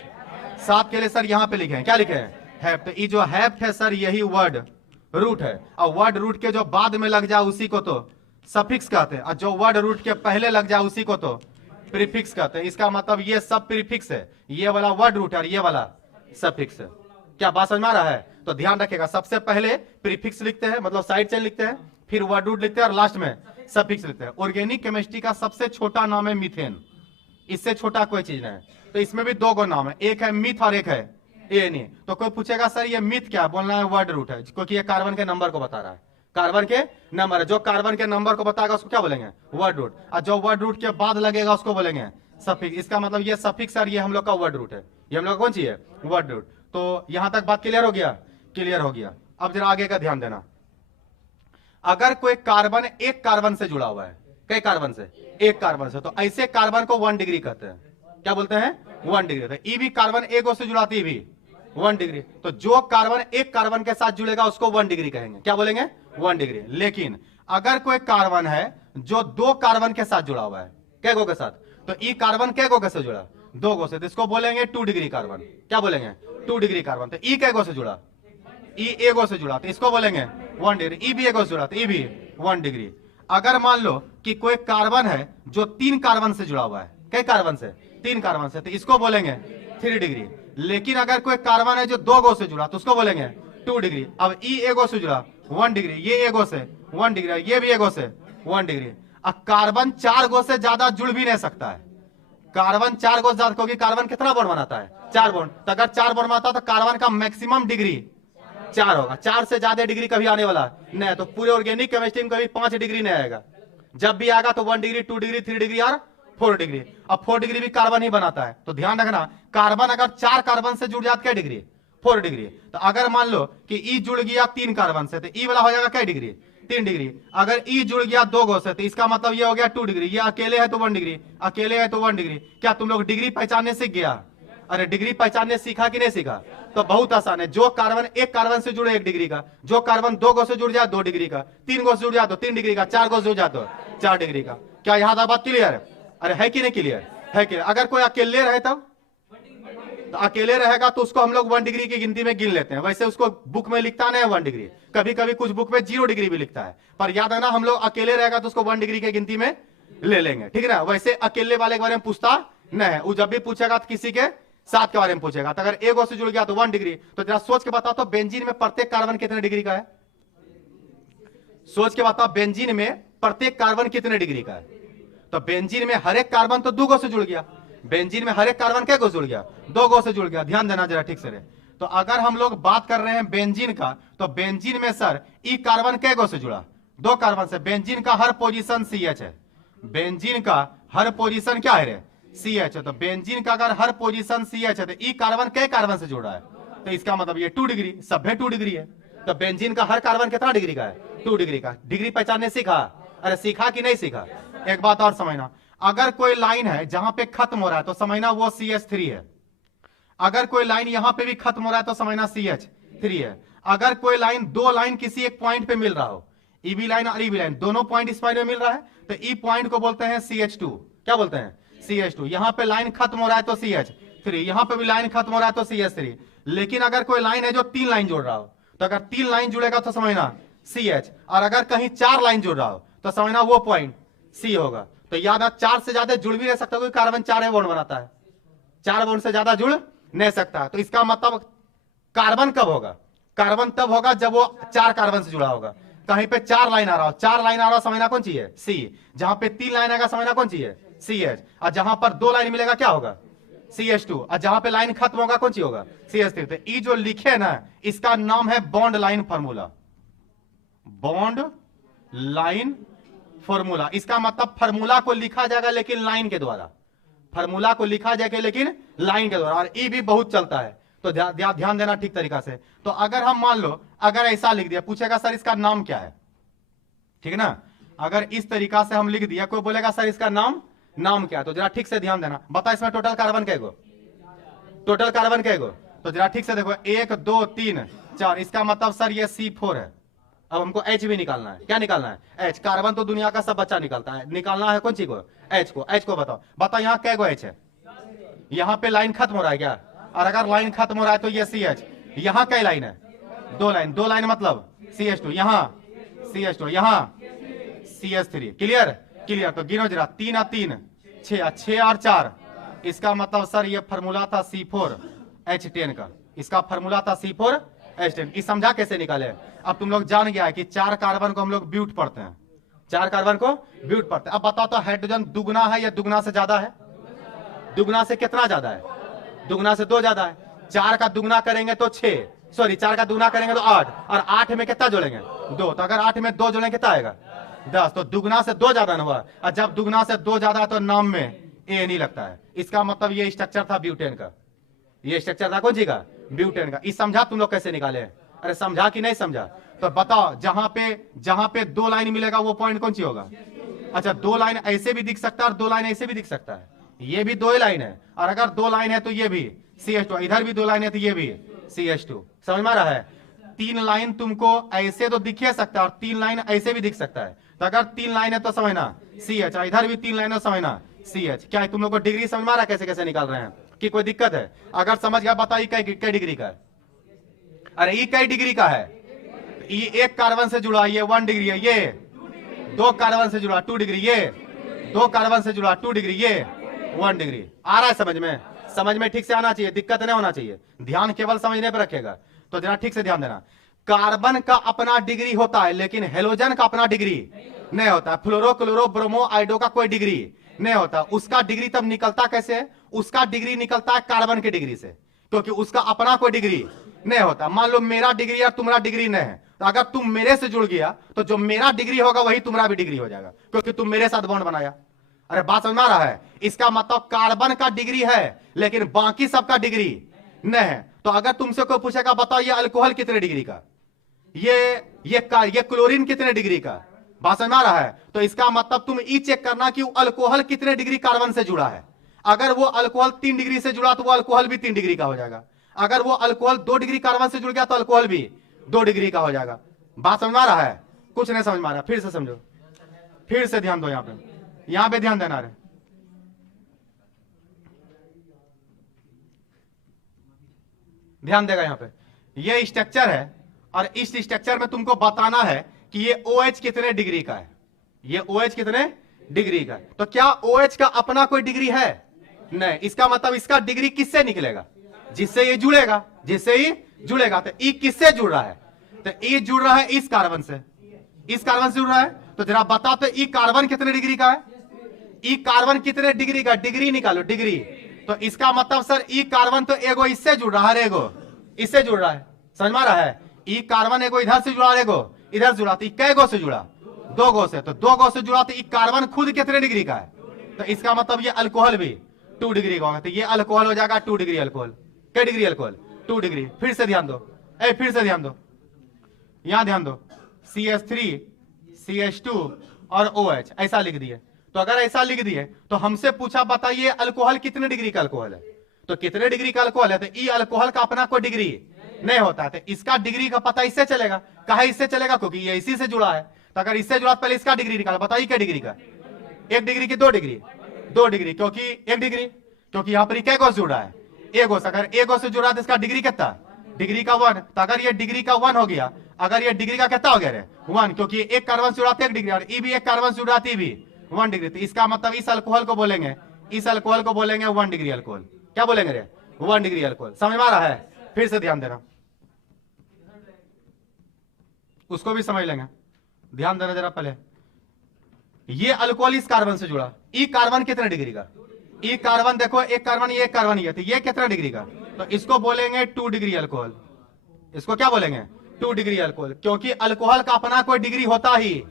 7 के लिए सर यहां पे लिखे हैं। क्या लिखे हैं? हेप्ट। तो ये जो हेप्ट है सर यही वर्ड रूट है। और वर्ड रूट के जो बाद में लग जाए उसी को तो सफिक्स कहते हैं, और जो वर्ड रूट के पहले लग जाए उसी को तो प्रीफिक्स कहते हैं। इसका मतलब ये सब प्रीफिक्स है, ये वाला वर्ड रूट है और ये वाला सफिक्स है। क्या बात समझ में आ रहा है? तो ध्यान रखेगा, सबसे पहले प्रीफिक्स लिखते हैं, मतलब साइड चेन लिखते हैं, फिर वर्ड रूट लिखते हैं और लास्ट में सफिक्स लिखते हैं। ऑर्गेनिक केमिस्ट्री का सबसे छोटा नाम है मीथेन, इससे छोटा कोई चीज नहीं। तो इसमें भी 2 गो नाम है, एक है मिथ और एक है ए नहीं। तो कोई पूछेगा सर ये मिथ क्या? बोलना है वर्ड रूट है, क्योंकि ये कार्बन के नंबर को बता रहा है। कार्बन के नंबर है, जो कार्बन के नंबर को बताएगा उसको क्या बोलेंगे? Word root. और जो वर्ड रूट के बाद लगेगा उसको बोलेंगे सफिक्स। इसका मतलब ये सफिक्स और ये हम लोग का वर्ड रूट है। ये हम लोग कौन सी है? Word root. तो यहां तक बात क्लियर हो गया? क्लियर हो गया। अब जरा आगे का ध्यान देना। अगर कोई कार्बन एक कार्बन से जुड़ा हुआ है, कई कार्बन से? एक कार्बन से, तो ऐसे कार्बन को 1 डिग्री कहते हैं। क्या बोलते हैं? 1 डिग्री। तो ई भी कार्बन एक से जुड़ाती है भी 1 डिग्री। तो जो कार्बन एक कार्बन के साथ जुड़ेगा उसको 1 डिग्री कहेंगे। क्या बोलेंगे? 1 डिग्री। लेकिन अगर कोई कार्बन है जो 2 कार्बन के साथ जुड़ा हुआ है, कै गो के साथ? तो ई कार्बन कै गो के से जुड़ा? 2 गो से। तो इसको बोलेंगे 2 डिग्री कार्बन। क्या बोलेंगे? 2 डिग्री कार्बन। तो ई कै गो से जुड़ा? ई एगो से जुड़ा, तो इसको बोलेंगे 1 डिग्री। ई भी एगो से जुड़ा तो ई भी 1 डिग्री। अगर मान लो कि कोई कार्बन है जो 3 कार्बन से जुड़ा हुआ है, कई कार्बन से, 3 कार्बन से, तो इसको बोलेंगे 3 डिग्री। लेकिन अगर कोई कार्बन है जो 2 गो से जुड़ा तो उसको बोलेंगे 2 डिग्री। अब ई एगो से जुड़ा 1 डिग्री, ये एगो से 1 डिग्री, ये भी एगो से 1 डिग्री। अब कार्बन 4 गो से ज्यादा जुड़ भी नहीं सकता है। कार्बन 4 गो से ज्यादा, क्योंकि कार्बन कितना बॉन्ड बनाता है? 4 बॉन्ड। तो अगर 4 बॉन्ड बनाता तो कार्बन का मैक्सिमम डिग्री 4 होगा। 4 से ज्यादा डिग्री कभी आने वाला नहीं है। तो पूरे ऑर्गेनिक केमिस्ट्री में कभी 5 डिग्री नहीं आएगा। जब भी आएगा तो 1 डिग्री, 2 डिग्री, 3 डिग्री और 4 डिग्री। अब 4 डिग्री भी कार्बन ही बनाता है। तो ध्यान रखना, कार्बन अगर 4 कार्बन से जुड़ जाता क्या डिग्री? 4 डिग्री। तो अगर मान लो कि ई जुड़ गया 3 कार्बन से, तो ई वाला हो जाएगा क्या डिग्री? 3 डिग्री। अगर ई जुड़ गया 2 गो से, तो इसका मतलब ये हो गया 2 डिग्री। ये अकेले है तो 1 डिग्री, अकेले है तो 1 डिग्री। क्या तुम लोग डिग्री पहचानने सीख गया? अरे डिग्री पहचानने सीखा कि नहीं सीखा? तो बहुत आसान है। जो कार्बन एक कार्बन से जुड़े 1 डिग्री का, जो कार्बन 2 गो से जुड़ जाए 2 डिग्री का, 3 गो से जुड़ जाए तो 3 डिग्री का, 4 गो से जुड़ जाए तो 4 डिग्री का। क्या यहाँ तक बात क्लियर है? अरे है कि नहीं क्लियर? है क्लियर। अगर कोई अकेले रहे तब, तो अकेले रहेगा तो उसको हम लोग 1 डिग्री की गिनती में गिन लेते हैं। वैसे उसको बुक में लिखता नहीं है 1 डिग्री, कभी कभी कुछ बुक में 0 डिग्री भी लिखता है। पर याद है ना, हम लोग अकेले रहेगा तो उसको 1 डिग्री की गिनती में ले लेंगे, ठीक है ना। वैसे अकेले वाले के बारे में पूछता नहीं है, वो जब भी पूछेगा तो किसी के साथ के बारे में पूछेगा। तो अगर एक से जुड़ गया तो 1 डिग्री। तो जरा सोच के बताओ तो बेंजीन में प्रत्येक कार्बन कितने डिग्री का है? सोच के बताओ बेंजीन में प्रत्येक कार्बन कितने डिग्री का है? तो बेंजीन में हर एक कार्बन तो 2 गो से जुड़ गया। बेंजीन में हर एक कार्बन क्या गो से जुड़ गया? 2 गो से जुड़ गया। ध्यान देना जरा ठीक से रे। तो अगर हम लोग बात कर रहे हैं बेंजीन का, तो बेंजीन में सर ई कार्बन क्या गो से जुड़ा? 2 कार्बन से। बेंजीन का हर पोजीशन CH है। बेंजीन का हर पोजीशन क्या है रे? CH है। तो बेंजीन का अगर हर पोजीशन CH है तो ई कार्बन कई कार्बन से जुड़ा है? तो इसका मतलब ये 2 डिग्री, सब 2 डिग्री है। तो बेंजीन का हर कार्बन कितना डिग्री का है? 2 डिग्री का। डिग्री पहचानने सीखा? अरे सीखा कि नहीं सीखा? एक बात और समझना, अगर कोई लाइन है जहां पे खत्म हो रहा है तो समझना वो CH3 है। अगर कोई लाइन यहां पे भी खत्म हो रहा है तो समझना CH3 है। अगर कोई लाइन, 2 लाइन किसी एक पॉइंट पे मिल रहा हो, EB लाइन और EB लाइन दोनों पॉइंट इस पॉइंट में मिल रहा है, तो ई पॉइंट को बोलते हैं CH2। क्या बोलते हैं? CH2। यहां पे लाइन खत्म हो रहा है तो CH3, यहां पे भी लाइन खत्म हो रहा है तो CH3। लेकिन अगर कोई लाइन है जो 3 लाइन जोड़ रहा हो, तो अगर 3 लाइन जुड़ेगा तो समझना CH, और अगर कहीं 4 लाइन जुड़ रहा हो तो समझना वो पॉइंट C होगा। तो याद है 4 से ज्यादा जुड़ भी नहीं सकता, कोई कार्बन 4 बॉन्ड बनाता है, 4 बॉन्ड से ज्यादा जुड़ नहीं सकता। तो इसका मतलब कार्बन कब होगा? कार्बन तब होगा जब वो 4 कार्बन से जुड़ा होगा। कहीं पे 4 लाइन आ रहा हो, 4 लाइन आ रहा हो समझना कौन चाहिए? C। जहां पे 3 लाइन आएगा समझना कौन चाहिए? CH। और जहां पर 2 लाइन मिलेगा क्या होगा? CH2। और जहां पे लाइन खत्म होगा कौन चाहिए होगा? CH3। तो ये जो लिखे ना, इसका नाम है bond line formula. Bond line formula. इसका मतलब फार्मूला को लिखा जाएगा लेकिन लाइन के द्वारा, फार्मूला को लिखा जाएगा लेकिन लाइन के द्वारा। और ई भी बहुत चलता है, तो ध्यान देना ठीक तरीका से। तो अगर हम मान लो अगर ऐसा लिख दिया, पूछेगा सर इसका नाम क्या है, ठीक है ना। अगर इस तरीका से हम लिख दिया, कोई बोलेगा सर इसका नाम क्या है, तो जरा ठीक से ध्यान देना। बता इसमें टोटल कार्बन कैगो? टोटल कार्बन कैगो? तो जरा ठीक से देखो, 1 2 3 4। इसका मतलब सर ये C4 है। अब हमको H भी निकालना है। क्या निकालना है? H। कार्बन तो दुनिया का सब बच्चा निकालता है, निकालना है कौन सी को? H को। H को बताओ यहाँ कै गो H है? यहाँ पे लाइन खत्म हो रहा है क्या? और अगर लाइन खत्म हो रहा है तो ये CH। यहाँ कई लाइन है? 2 लाइन। 2 लाइन मतलब CH2, यहाँ CH2, यहाँ CH3। क्लियर? क्लियर। तो गिनो जरा, 3 और 3 6, 6 और 4। इसका मतलब सर ये फार्मूला था C4H10 का। इसका फार्मूला था C4H10। इस समझा कैसे निकाले? अब तुम लोग जान गया है कि 4 कार्बन को हम लोग ब्यूट पढ़ते हैं, 4 कार्बन को ब्यूट पढ़ते हैं। अब बताओ तो हाइड्रोजन दुगना है या दुगना से ज्यादा है? दुगना से कितना ज्यादा है? दुगना से 2 ज्यादा है। 4 का दुगना करेंगे तो 6, सॉरी 4 का दुगना करेंगे तो 8, और 8 में कितना जोड़ेंगे? 2। तो अगर 8 में 2 जोड़ेंगे कितना आएगा? 10। तो दुगना से 2 ज्यादा ना हुआ, और जब दुगना से 2 ज्यादा है तो नाम में ए नहीं लगता है। इसका मतलब ये स्ट्रक्चर था ब्यूटेन का। ये स्ट्रक्चर था कौन सी का? ब्यूटेन का। इस समझा तुम लोग कैसे निकाले? अरे समझा कि नहीं समझा? तो बताओ जहां पे 2 लाइन मिलेगा वो पॉइंट कौन सी होगा? अच्छा 2 लाइन ऐसे भी दिख सकता है और 2 लाइन ऐसे भी दिख सकता है। ये भी 2 ही लाइन है, और अगर 2 लाइन है तो ये भी CH2, इधर भी 2 लाइन है तो ये भी CH2। समझ में आ रहा है? 3 लाइन तुमको ऐसे तो दिख सकता है और 3 लाइन ऐसे भी दिख सकता है। तो अगर 3 लाइन है तो समझना CH, और इधर भी 3 लाइन है समझना CH। क्या है तुम लोग को डिग्री समझ में आ रहा है कैसे कैसे निकाल रहे हैं? कि कोई दिक्कत है? अगर समझ गया बताइए कई डिग्री का है? अरे ये कई डिग्री का है? ये 1 कार्बन से जुड़ा, ये 1 डिग्री है, ये 2 कार्बन से जुड़ा 2 डिग्री, ये 2 कार्बन से जुड़ा 2 डिग्री, ये 1 डिग्री। आ रहा है समझ में? समझ में ठीक से आना चाहिए, दिक्कत नहीं होना चाहिए, ध्यान केवल समझने पर रखेगा। तो जरा ठीक से ध्यान देना, कार्बन का अपना डिग्री होता है लेकिन हेलोजन का अपना डिग्री नहीं होता। फ्लोरो क्लोरो ब्रोमो आइडो का कोई डिग्री नहीं होता। उसका डिग्री तब निकलता कैसे है? उसका डिग्री निकलता है कार्बन की डिग्री से, क्योंकि उसका अपना कोई डिग्री नहीं होता। मान लो मेरा डिग्री और तुम्हारा डिग्री नहीं है, तो अगर तुम मेरे से जुड़ गया तो जो मेरा डिग्री होगा वही तुम्हारा भी डिग्री हो जाएगा, क्योंकि तुम मेरे साथ बॉन्ड बनाया। अरे बात समझ में आ रहा है? इसका मतलब कार्बन का डिग्री है लेकिन बाकी सबका डिग्री नहीं है। तो अगर तुमसे कोई पूछेगा बताओ ये अल्कोहल कितने डिग्री का, ये क्लोरीन कितने डिग्री का, बात समझ में आ रहा है? तो इसका मतलब तुम ये चेक करना कि अल्कोहल कितने डिग्री कार्बन से जुड़ा है। अगर वो अल्कोहल 3 डिग्री से जुड़ा तो वो अल्कोहल भी 3 डिग्री का हो जाएगा। अगर वो अल्कोहल 2 डिग्री कार्बन से जुड़ गया तो अल्कोहल भी 2 डिग्री का हो जाएगा। बात समझ में आ रहा है? कुछ नहीं समझ में आ रहा, फिर से समझो, फिर से ध्यान दो, यहां पे ध्यान देना है। ध्यान देगा यहां पे, ये स्ट्रक्चर है और इस स्ट्रक्चर में तुमको बताना है कि ये OH कितने डिग्री का है, ये OH कितने डिग्री का है। तो क्या OH का अपना कोई डिग्री है? नहीं। इसका मतलब इसका डिग्री किससे निकलेगा? जिससे ये जुड़ेगा, जिससे ही जुड़ेगा। तो ई किससे जुड़ रहा है? तो ई जुड़ रहा है इस कार्बन से, इस कार्बन से जुड़ रहा है। तो जरा बताओ तो ई कार्बन कितने डिग्री का है? ई कार्बन कितने डिग्री का? डिग्री निकालो, डिग्री। तो इसका मतलब सर ई कार्बन तो एगो इससे जुड़ रहा है, एगो इससे जुड़ रहा है, समझ में आ रहा है? ई कार्बन एगो इधर से जुड़ा, एगो इधर जुड़ा। तो कै गो से जुड़ा? 2 गो से। तो 2 गो से जुड़ा तो ई कार्बन खुद कितने डिग्री का है? तो इसका मतलब ये अल्कोहल भी 2 डिग्री का होगा। तो ये अल्कोहल हो जाएगा 2 डिग्री अल्कोहल। क्या डिग्री अल्कोहल? 2 डिग्री। फिर से ध्यान दो, फिर से ध्यान दो, यहां ध्यान दो, CH3 CH2 और OH ऐसा लिख दिए। तो अगर ऐसा लिख दिए तो हमसे पूछा बताइए अल्कोहल कितने डिग्री का अल्कोहल है? तो कितने डिग्री का अल्कोहल है? तो ई अल्कोहल का अपना कोई डिग्री नहीं होता। तो इसका डिग्री का पता इससे चलेगा। कहा इससे चलेगा? क्योंकि ये इसी से जुड़ा है। तो अगर इससे जुड़ा पहले इसका डिग्री निकाला, बताइए क्या डिग्री का? 1 डिग्री की 2 डिग्री? 2 डिग्री, क्योंकि 1 डिग्री, क्योंकि यहाँ पर क्या से जुड़ा है? एगो से। अगर एगो से जुड़ा तो इसका डिग्री कितना? डिग्री का 1। तो अगर ये डिग्री का 1 हो गया, अगर ये डिग्री का कितना हो गया रे? 1, क्योंकि एक कार्बन से जुड़ा 1 डिग्री और ई भी एक कार्बन से जुड़ा भी 1 डिग्री। तो इसका मतलब इस अल्कोहल को बोलेंगे, इस अल्कोहल को बोलेंगे 1 डिग्री अल्कोहल। क्या बोलेंगे रे? 1 डिग्री अल्कोहल। समझ में आ रहा है? फिर से ध्यान देना, उसको भी समझ लेंगे, ध्यान देना जरा पहले। ये अल्कोहल इस कार्बन से जुड़ा, ई कार्बन कितने डिग्री का? ई कार्बन देखो, एक कार्बन ये, एक कार्बन ये, तो ये कितना डिग्री का? तो इसको बोलेंगे 2 डिग्री अल्कोहल। इसको क्या बोलेंगे? 2 डिग्री अल्कोहल, क्योंकि अल्कोहल का अपना कोई डिग्री होता ही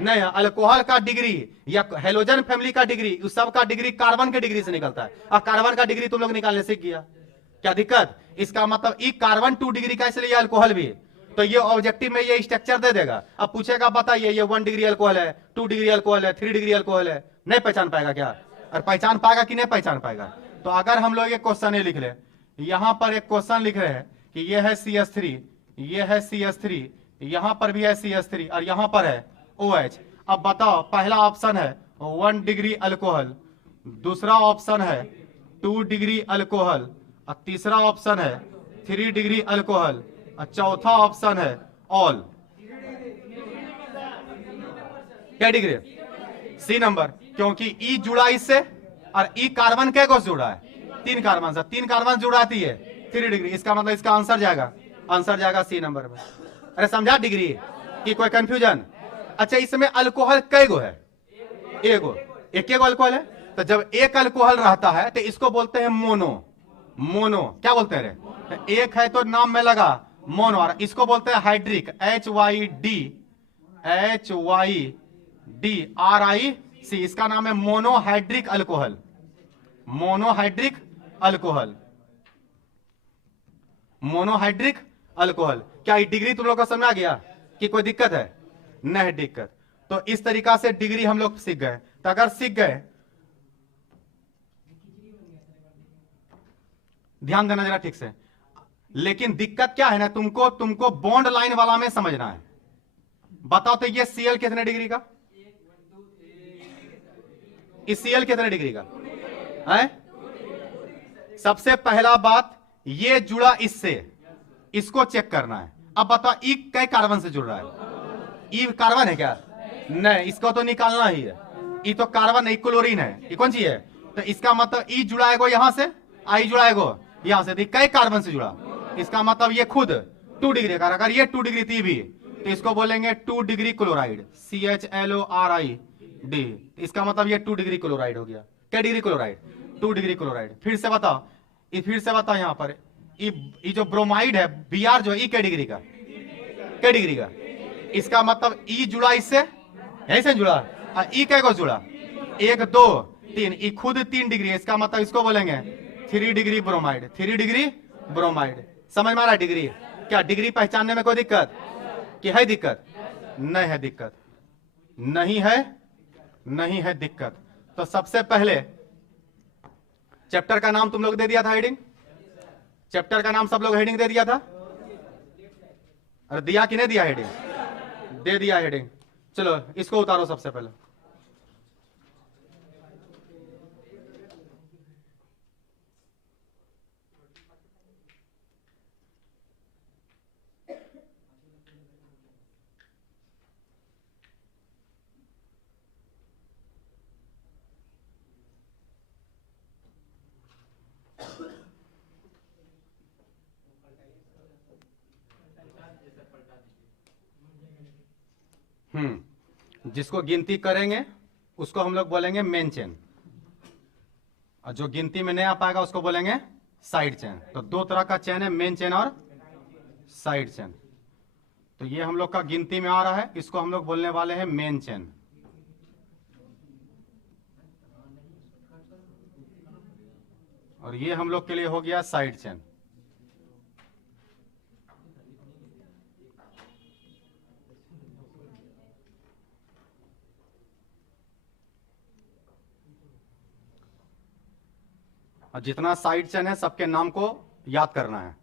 नहीं है। अल्कोहल का डिग्री या हेलोजन फैमिली का डिग्री, उस सब का डिग्री कार्बन के डिग्री से निकलता है। और कार्बन का डिग्री तुम लोग निकालने सीख गया, क्या दिक्कत? इसका मतलब ई कार्बन 2 डिग्री का, इसलिए अल्कोहल भी। तो ये ऑब्जेक्टिव में ये स्ट्रक्चर दे देगा। अब पूछेगा बताइए ये 1 डिग्री अल्कोहल है, 2 डिग्री अल्कोहल है, 3 डिग्री अल्कोहल है, नहीं पहचान पाएगा क्या? और पहचान पाएगा कि नहीं पहचान पाएगा? तो अगर हम लोग एक क्वेश्चन लिख ले, यहां पर एक क्वेश्चन लिख रहे हैं कि ये है CH3, ये है CH3, यहां पर भी है CH3 और यहां पर है OH। अब बताओ, पहला ऑप्शन है 1 डिग्री अल्कोहल, दूसरा ऑप्शन है 2 डिग्री अल्कोहल, और तीसरा ऑप्शन है 3 डिग्री अल्कोहल, और चौथा ऑप्शन है ऑल। क्या डिग्री? सी नंबर, क्योंकि ई जुड़ा इससे और ई कार्बन के को जुड़ा है? 3 कार्बन से, 3 कार्बन जुड़ाती है 3 डिग्री। इसका मतलब इसका आंसर जाएगा, आंसर जाएगा सी नंबर में। अरे समझा डिग्री की कोई कंफ्यूजन? अच्छा, इसमें अल्कोहल कै गो है? एगो, एक अल्कोहल है। तो जब एक अल्कोहल रहता है तो इसको बोलते हैं मोनो। मोनो क्या बोलते हैं रे? एक है तो नाम में लगा मोनो, और इसको बोलते हैं हाइड्रिक, HYDRIC, इसका नाम है monohydric alcohol. Monohydric alcohol, monohydric alcohol. क्या ये डिग्री तुम लोग को समझ आ गया कि कोई दिक्कत है? नहीं दिक्कत। तो इस तरीका से डिग्री हम लोग सीख गए। तो अगर सीख गए, ध्यान देना जरा ठीक से। लेकिन दिक्कत क्या है ना, तुमको बॉन्ड लाइन वाला में समझना है। बताओ तो ये Cl कितने डिग्री का? इस Cl कितने डिग्री का है? सबसे पहला बात, ये जुड़ा इससे, इसको चेक करना है। अब बताओ ई कै कार्बन से जुड़ रहा है? ई कार्बन है क्या? नहीं, इसको तो निकालना ही है। ये तो कार्बन है, क्लोरीन है, ये कौन सी है? तो इसका मतलब ई जुड़ाएगो यहां से, आई जुड़ाएगो यहां से, कई कार्बन से जुड़ा, इसका मतलब ये खुद 2 डिग्री का। अगर ये 2 डिग्री थी भी तो इसको बोलेंगे 2 डिग्री क्लोराइड, CHLORID। इसका मतलब ये 2 डिग्री क्लोराइड हो गया। क्या डिग्री क्लोराइड? 2 degree chloride. फिर से बताओ, ये फिर से बताओ यहाँ पर, ये जो ब्रोमाइड है Br जो, ये क्या डिग्री का? क्या डिग्री का? इसका मतलब ई जुड़ा इससे, ऐसे जुड़ा, ई क्या को जुड़ा? 1 2 3, ई खुद 3 डिग्री है। इसका मतलब इसको बोलेंगे 3 डिग्री ब्रोमाइड, 3 डिग्री ब्रोमाइड। समझ में आ रहा है डिग्री? क्या डिग्री पहचानने में कोई दिक्कत कि है? दिक्कत नहीं है, दिक्कत नहीं है, नहीं है दिक्कत। तो सबसे पहले चैप्टर का नाम तुम लोग दे दिया था हेडिंग, चैप्टर का नाम सब लोग हेडिंग दे दिया था? अरे दिया कि नहीं दिया? हेडिंग दे दिया, हेडिंग। चलो इसको उतारो सबसे पहले। जिसको गिनती करेंगे उसको हम लोग बोलेंगे मेन चेन, और जो गिनती में नहीं आ पाएगा उसको बोलेंगे साइड चेन। तो 2 तरह का चेन है, मेन चेन और साइड चेन। तो ये हम लोग का गिनती में आ रहा है, इसको हम लोग बोलने वाले हैं मेन चेन। और ये हम लोग के लिए हो गया साइड चेन। और जितना साइड चेन है सबके नाम को याद करना है।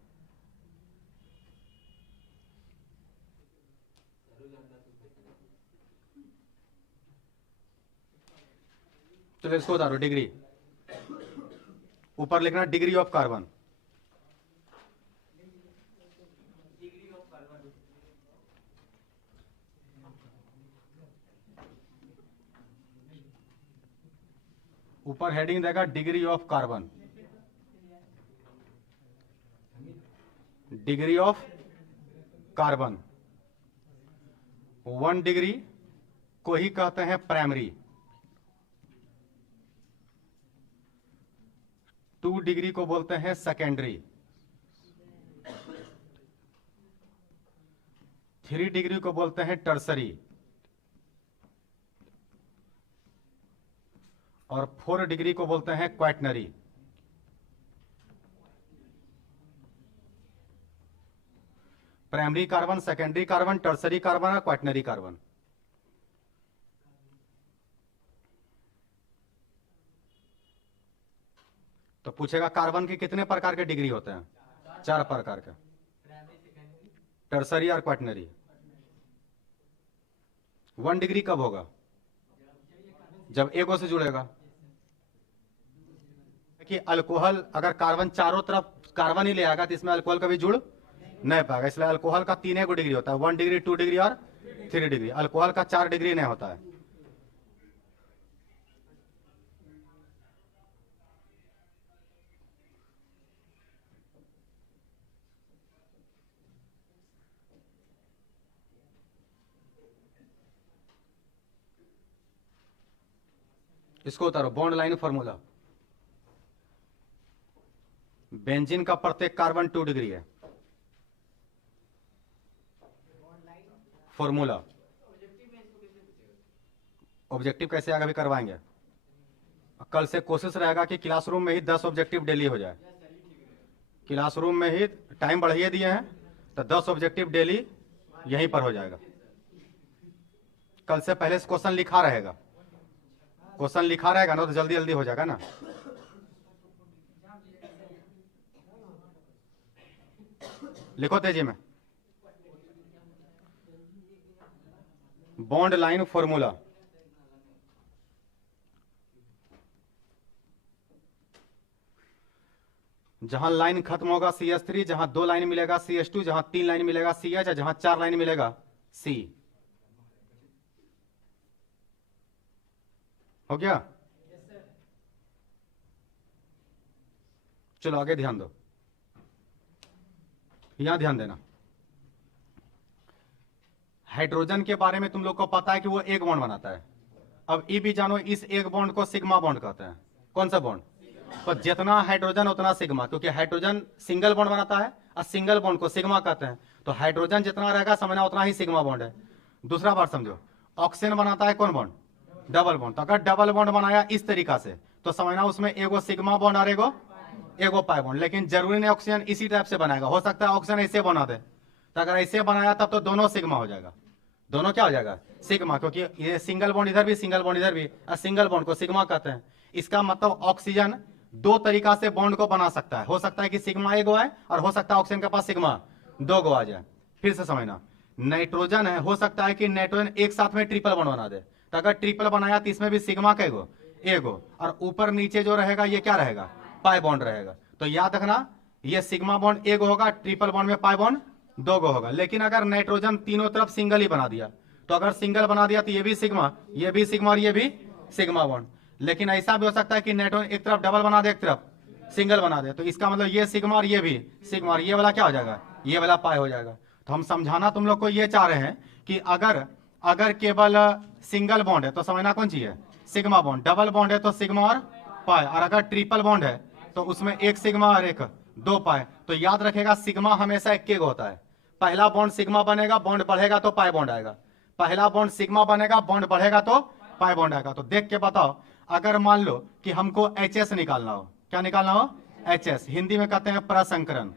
चलो इसको उतारो, डिग्री ऊपर लिखना, डिग्री ऑफ कार्बन। ऊपर हेडिंग देगा degree of carbon, degree of carbon. 1 degree को ही कहते हैं प्राइमरी, 2 डिग्री को बोलते हैं सेकेंडरी, 3 डिग्री को बोलते हैं टर्सरी, और 4 डिग्री को बोलते हैं quaternary. Primary carbon, secondary carbon, tertiary carbon और क्वाटनरी कार्बन। तो पूछेगा कार्बन के कितने प्रकार के डिग्री होते हैं? 4 प्रकार के, टर्सरी और क्वाटनरी। 1 डिग्री कब होगा? जब एक से जुड़ेगा। कि अल्कोहल अगर कार्बन चारों तरफ कार्बन ही ले आएगा तो इसमें अल्कोहल कभी जुड़ नहीं पाएगा, इसलिए अल्कोहल का 3 डिग्री होता है, 1 डिग्री, 2 डिग्री और 3 डिग्री। अल्कोहल का 4 डिग्री नहीं होता है। इसको उतारो, बॉन्ड लाइन फॉर्मूला। बेंजीन का प्रत्येक कार्बन 2 डिग्री है। फॉर्मूला ऑब्जेक्टिव कैसे आगे भी करवाएंगे। कल से कोशिश रहेगा कि क्लासरूम में ही 10 ऑब्जेक्टिव डेली हो जाए। क्लासरूम में ही टाइम बढ़ाइए दिए हैं तो 10 ऑब्जेक्टिव डेली यहीं पर हो जाएगा। कल से पहले से क्वेश्चन लिखा रहेगा, क्वेश्चन लिखा रहेगा ना तो जल्दी जल्दी हो जाएगा ना। लिखो तेजी में, बॉन्ड लाइन फॉर्मूला। जहां लाइन खत्म होगा CH3, जहां 2 लाइन मिलेगा CH2, जहां 3 लाइन मिलेगा CH, जहां 4 लाइन मिलेगा C। हो गया? चलो आगे ध्यान दो, यहां ध्यान देना। हाइड्रोजन के बारे में तुम लोग को पता है कि वो एक बॉन्ड बनाता है। अब ये भी जानो, इस एक बॉन्ड को सिग्मा बॉन्ड कहते हैं। कौन सा बॉन्ड? तो जितना हाइड्रोजन उतना सिग्मा, क्योंकि हाइड्रोजन सिंगल बॉन्ड बनाता है और सिंगल बॉन्ड को सिग्मा कहते हैं। तो हाइड्रोजन जितना रहेगा समझना उतना ही सिग्मा बॉन्ड है। दूसरा बात समझो, ऑक्सीजन बनाता है कौन बॉन्ड? Double bond. तो अगर डबल बॉन्ड बनाया इस तरीका से तो समझना उसमें एगो सिग्मा बॉन्ड और एगो पाई बॉन्ड। लेकिन जरूरी नहीं ऑक्सीजन इसी टाइप से बनाएगा, हो सकता है ऑक्सीजन ऐसे बना दे। तो अगर ऐसे बनाया तब तो दोनों सिग्मा हो जाएगा। दोनों क्या हो जाएगा? सिग्मा, क्योंकि ये सिंगल बॉन्ड इधर भी, सिंगल बॉन्ड इधर भी, और सिंगल बॉन्ड को सिग्मा कहते हैं। इसका मतलब ऑक्सीजन दो तरीका से बॉन्ड को बना सकता है। हो सकता है कि सिग्मा एगो है और हो सकता है ऑक्सीजन के पास सिग्मा दो गो आ जाए। फिर से समझना, नाइट्रोजन है, हो सकता है कि नाइट्रोजन एक साथ में ट्रिपल बॉन्ड बना दे। तो अगर ट्रिपल बनाया तो इसमें भी सिग्मा का एगो, और ऊपर नीचे जो रहेगा ये क्या रहेगा? पाई बॉन्ड रहेगा। तो याद रखना, ये सिग्मा बॉन्ड एगो होगा, ट्रिपल बॉन्ड में पाई बॉन्ड दो गो होगा। लेकिन अगर नाइट्रोजन तीनों तरफ सिंगल ही बना दिया, तो अगर सिंगल बना दिया तो ये भी सिग्मा, ये भी सिग्मा और ये भी सिग्मा बॉन्ड। लेकिन ऐसा भी हो सकता है कि नाइट्रोजन एक तरफ डबल बना दे, एक तरफ सिंगल बना दे। तो इसका मतलब ये सिग्मा और ये भी सिग्मा, और ये वाला क्या हो जाएगा? ये वाला पाई हो जाएगा। तो हम समझाना तुम लोग को ये चाह रहे हैं कि अगर केवल सिंगल बॉन्ड है तो समझना कौन चाहिए? Sigma bond. डबल बॉन्ड है तो सिग्मा और पाई, और अगर ट्रिपल बॉन्ड है तो उसमें एक सिग्मा और एक दो पाई। तो याद रखेगा सिग्मा हमेशा एक होता है। पहला बॉन्ड सिग्मा बनेगा, बॉन्ड बढ़ेगा तो पाई बॉन्ड आएगा। पहला बॉन्ड सिग्मा बनेगा, बॉन्ड बढ़ेगा तो पाई बॉन्ड आएगा। तो देख के बताओ, अगर मान लो कि हमको एचएस निकालना हो, क्या निकालना हो? एचएस। हिंदी में कहते हैं प्रसंकरण।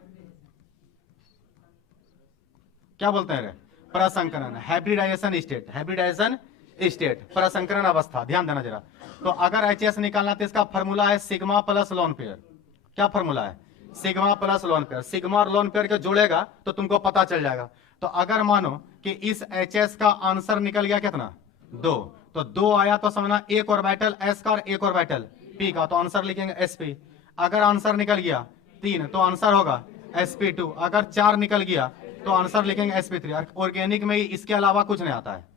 क्या बोलते हैं? प्रसंकरण, हाइब्रिडाइजेशन स्टेट, हाइब्रिडाइजेशन स्टेट, प्रसंकरण अवस्था। ध्यान देना जरा। तो अगर एचएस निकालना तो इसका फॉर्मूला है सिग्मा प्लस लोन पेयर। क्या फॉर्मूला है? Sigma plus lone pair. Sigma और लोन पेयर के जोड़ेगा तो तुमको पता चल जाएगा। तो अगर मानो कि इस एचएस का आंसर निकल गया कितना? 2। तो 2 आया तो समझना एक ऑर्बिटल एस का और एक ऑर्बिटल पी का, तो आंसर लिखेंगे एसपी। अगर आंसर निकल गया 3 तो आंसर होगा sp2। अगर 4 निकल गया तो आंसर लिखेंगे sp3। ऑर्गेनिक में इसके अलावा कुछ नहीं आता है।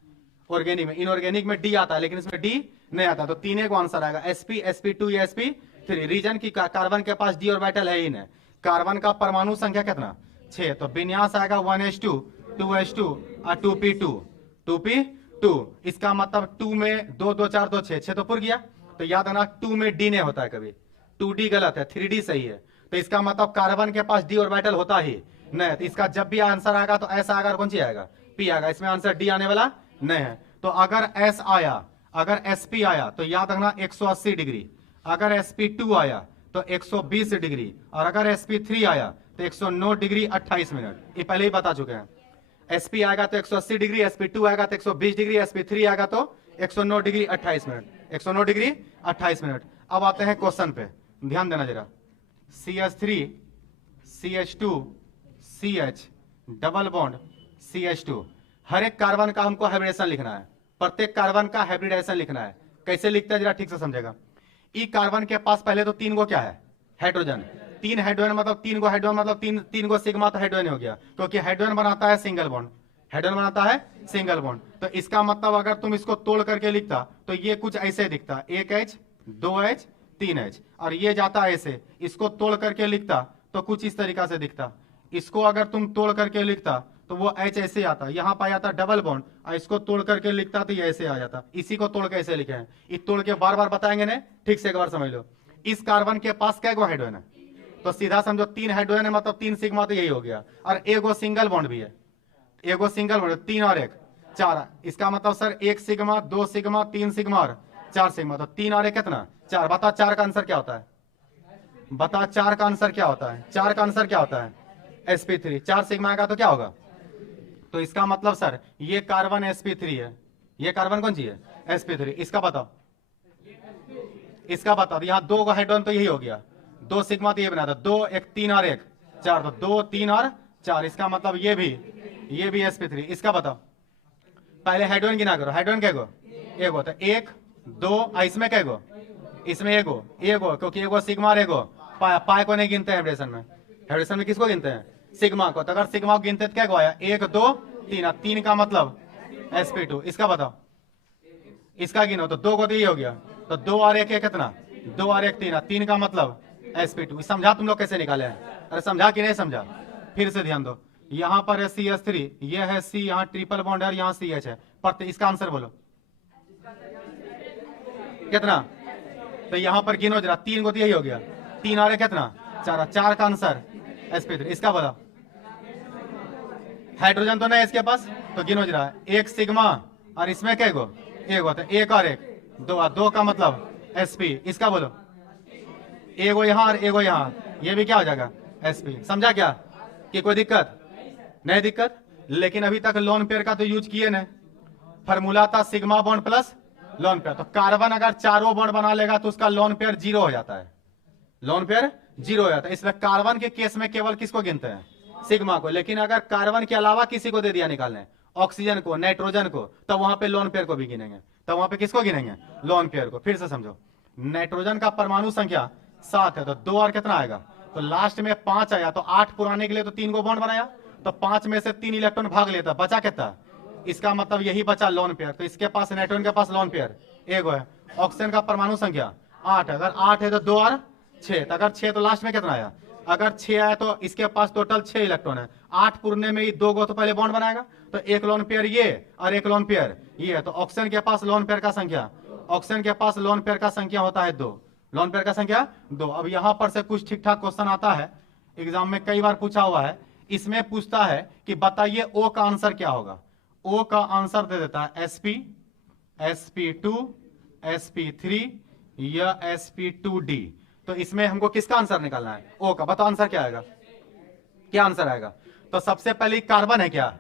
ऑर्गेनिक में, इनऑर्गेनिक में डी आता है, लेकिन इसमें डी नहीं आता। तो 3 को आंसर आएगा sp, sp2 या sp3। रीजन की कार्बन के पास डी ऑर्बिटल है ही नहीं। कार्बन का परमाणु संख्या कितना? 6। तो विन्यास आएगा 1s2, 2s2 और 2p2, 2p2। इसका मतलब 2 में 2 2 4 2 6 तो पुर गया। तो याद रखना 2 में डी नहीं होता है कभी, 2d गलत है, 3d सही है। तो इसका मतलब कार्बन के पास डी ऑर्बिटल होता ही नहीं। तो इसका जब भी आंसर आएगा तो ऐसा आएगा, कौन सी आएगा? पी आएगा। इसमें आंसर डी आने वाला नहीं है। तो अगर एस आया, अगर sp आया तो याद रखना 180 डिग्री। अगर sp2 आया तो 120 डिग्री, और अगर sp3 आया तो 109 डिग्री 28 मिनट। ये पहले ही बता चुके हैं। sp आएगा तो 180 डिग्री, sp2 आएगा तो 120 डिग्री, sp3 आएगा तो 109 डिग्री 28 मिनट, 109 डिग्री 28 मिनट। अब आते हैं क्वेश्चन पे, ध्यान देना जरा। CH3 CH2 CH double bond CH2। हर एक कार्बन का हमको हाइब्रिडेशन लिखना है, प्रत्येक कार्बन का हाइब्रिडेशन लिखना है। कैसे लिखते हैं जरा ठीक से समझेगा। ई कार्बन के पास पहले तो 3 गो क्या है? हाइड्रोजन। 3 हाइड्रोजन मतलब 3 गो हाइड्रोजन मतलब 3 गो सिग्मा, तो हाइड्रोजन हो गया, क्योंकि हाइड्रोजन बनाता है सिंगल बॉन्ड। हाइड्रोजन बनाता है सिंगल बॉन्ड। तो इसका मतलब अगर तुम इसको तोड़ करके लिखता तो ये कुछ ऐसे दिखता, 1H 2H 3H, और ये जाता ऐसे। इसको तोड़ करके लिखता तो कुछ इस तरीका से दिखता। इसको अगर तुम तोड़ करके लिखता तो वो H ऐसे आता, यहाँ पाया जाता डबल बॉन्ड, और इसको तोड़ करके लिखता तो ये ऐसे आ जाता। इसी को तोड़ के ऐसे लिखे हैं। इस तोड़ के बार बार बताएंगे ना, ठीक से एक बार समझ लो। इस कार्बन के पास कै गो हाइड्रोजन है? तो सीधा समझो 3 हाइड्रोजन है, मतलब 3 सिग्मा, तो यही हो गया। और एगो सिंगल बॉन्ड भी है, एगो सिंगल बॉन्ड, 3 और 1 4। इसका मतलब सर 1 सिग्मा 2 सिग्मा 3 सिग्मा और 4 सिग्मा, तो 3 और 1 कितना? 4। बता 4 का आंसर क्या होता है? बता 4 का आंसर क्या होता है? 4 का आंसर क्या होता है? sp3। 4 सिग्मा का तो क्या होगा? तो इसका मतलब सर ये कार्बन sp3 है, ये कार्बन कौन सी है? sp3। इसका बताओ, इसका बताओ। यहाँ 2 हाइड्रोजन तो यही हो गया, 2 सिग्मा तो ये बना था, 2 1 3 और 1 4, तो 2 3 और 4। इसका मतलब ये भी sp3। इसका बताओ। पहले हाइड्रोजन गिना करो, हाइड्रोजन कैगो? एगो। तो 1 2, इसमें कैगो? इसमें एगो, क्योंकि एगो सिग्मा और एगो पाई को नहीं गिनते हैं हाइब्रिडेशन में। हाइब्रिडेशन में किसको गिनते हैं? सिग्मा को। तो अगर सिग्मा को गिनते तो क्या को आया? 1 2 3, 3 का मतलब sp2। इसका बताओ, इसका गिनो तो 2 को तो ये हो गया, तो 2 और 1 कितना, 2 और 1 3, 3 का मतलब sp2। समझा तुम लोग कैसे निकाले हैं? अरे समझा कि नहीं समझा? फिर से ध्यान दो, यहाँ पर है CH3, ये है C, यहाँ ट्रिपल बॉन्ड है, यहाँ CH है, पर इसका आंसर बोलो कितना? तो यहाँ पर गिनो जरा, 3 को तो यही हो गया, 3 और 1 कितना, 4, 4 का आंसर sp3। इसका बोला हाइड्रोजन तो नहीं इसके पास, तो गिनो जरा, 1 सिग्मा और इसमें क्या गो, 1 होता है, 1 और 1 2, 2 का मतलब sp। इसका बोलो, एगो यहाँ और एगो यहाँ, ये भी क्या हो जाएगा sp। समझा क्या कि कोई दिक्कत नहीं? दिक्कत, लेकिन अभी तक लोन पेयर का तो यूज किए नहीं। फॉर्मूला था sigma bond plus lone pair, तो कार्बन अगर चारों बॉन्ड बना लेगा तो उसका लोन पेयर 0 हो जाता है, लोन पेयर 0 हो जाता है। इसलिए कार्बन के केस में केवल किसको गिनते हैं, सिग्मा को। लेकिन अगर कार्बन के अलावा किसी को दे दिया निकालने, ऑक्सीजन को, नाइट्रोजन को, तो वहां पे लोन पेयर को भी गिनेंगे। तो वहां पे किसको गिनेंगे, लोन पेयर को। फिर से समझो, नाइट्रोजन का परमाणु संख्या 7 है, तो 2 और कितना आएगा, तो लास्ट में 5 आया, तो 8 पुराने के लिए तो 3 को बॉन्ड बनाया, तो 5 में से 3 इलेक्ट्रॉन भाग लेता, बचा कितना, इसका मतलब यही बचा लोन पेयर। तो इसके पास, नाइट्रोजन के पास लोन पेयर एगो है। ऑक्सीजन का परमाणु संख्या 8 है, अगर 8 है तो 2 और 6, अगर 6 तो लास्ट में कितना आया, अगर 6 आया तो इसके पास टोटल 6 इलेक्ट्रॉन है। 8 पुरने में ही 2 को तो पहले बॉन्ड बनाएगा, तो एक लोन पेयर ये और एक लोन पेयर ये है। तो ऑक्सीजन के पास लोन पेयर का संख्या, ऑक्सीजन के पास लोन पेयर का संख्या होता है 2, लोन पेयर का संख्या 2। अब यहां पर से कुछ ठीक ठाक क्वेश्चन आता है, एग्जाम में कई बार पूछा हुआ है। इसमें पूछता है कि बताइए ओ का आंसर क्या होगा। ओ का आंसर दे देता है sp, sp2, sp3 या sp2d। तो इसमें हमको किसका आंसर निकालना है, ओ का। बताओ आंसर क्या आएगा, क्या आंसर आएगा? तो सबसे पहले कार्बन है क्या,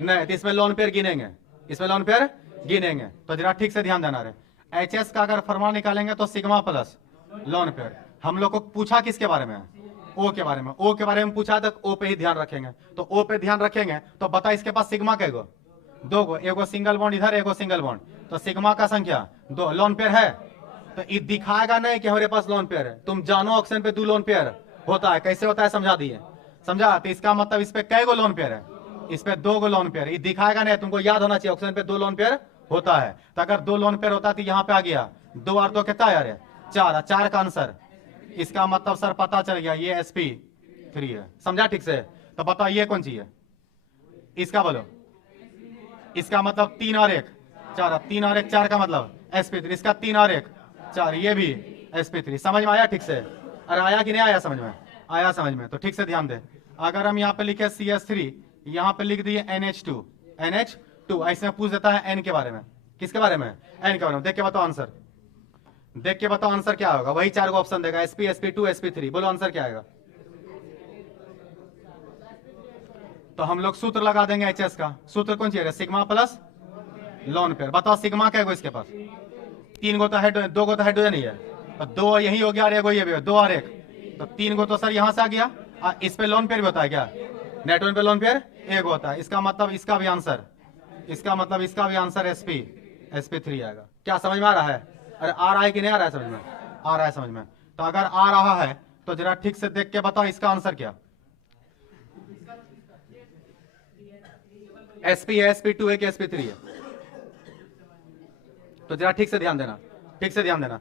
नहीं, तो इसमें लोन पेयर गिनेंगे, इसमें लोन पेयर गिनेंगे। तो जरा ठीक से ध्यान देना रहे, HS का अगर फॉर्मूला निकालेंगे तो सिग्मा प्लस लोन पेयर। हम लोग को पूछा किसके बारे में, ओ के बारे में। ओ के बारे में पूछा तो ओ पे ही ध्यान रखेंगे। तो ओ पे ध्यान रखेंगे तो बता, इसके पास सिग्मा कैगो, 2 गो, एगो सिंगल बॉन्ड इधर, एगो सिंगल बॉन्ड, तो सिग्मा का संख्या 2, लोन पेयर है। तो ये दिखाएगा नहीं कि हमारे पास लोन पेयर है। तुम जानो ऑक्सीजन पे 2 लोन पेयर होता है, कैसे होता है समझा दिए, समझा? तो इसका मतलब इस पे कै गो लोन पेयर है, इस पे 2 गो लोन पेयर। ये दिखाएगा नहीं, तुमको याद होना चाहिए ऑक्सीजन पे 2 लोन पेयर होता है। तो अगर 2 लोन पेयर होता है तो यहाँ पे आ गया 2 और 2 कितना यार, 4, 4 का आंसर। इसका मतलब सर पता चल गया ये sp3 है। समझा ठीक से? तो बताओ ये कौन सी है, इसका बोलो। इसका मतलब 3 और 1 4, 3 और 1 4 का मतलब sp3। इसका 3 और 1 4, ये भी sp3। समझ में आया ठीक से? अरे आया कि नहीं आया समझ में? आया समझ में। तो ठीक से ध्यान दे, अगर हम यहाँ पे लिखे CH3, यहाँ पे लिख दिए NH2, ऐसे पूछ देता है n के बारे में। किसके बारे में? n के बारे में। देख के बताओ आंसर, देख के बताओ आंसर क्या होगा। वही 4 को ऑप्शन देगा, sp, sp2, sp3। बोलो आंसर क्या आएगा। तो हम लोग सूत्र लगा देंगे HS का। सूत्र कौन सी है, सिग्मा प्लस लोन पेयर। बताओ सिग्मा क्या है इसके पास, 3 गो तो हाइड्रोजन, 2 गो तो हाइड्रोजन ही है, तो 2 यही हो गया और एगो ये भी है, 2 और 1, तो 3 गो तो सर यहाँ से आ गया। इस पे लोन पेयर भी होता है क्या, नाइट्रोजन पे लोन पेयर एगो होता है। इसका मतलब इसका भी आंसर, इसका मतलब इसका भी आंसर sp3 आएगा। क्या समझ में आ रहा है? अरे आ रहा है कि नहीं आ रहा है समझ में? आ रहा है समझ में। तो अगर आ रहा है तो जरा ठीक से देख के बताओ इसका आंसर क्या। sp है, sp2 है कि sp3 है? तो जरा ठीक से ध्यान देना, ठीक से ध्यान देना।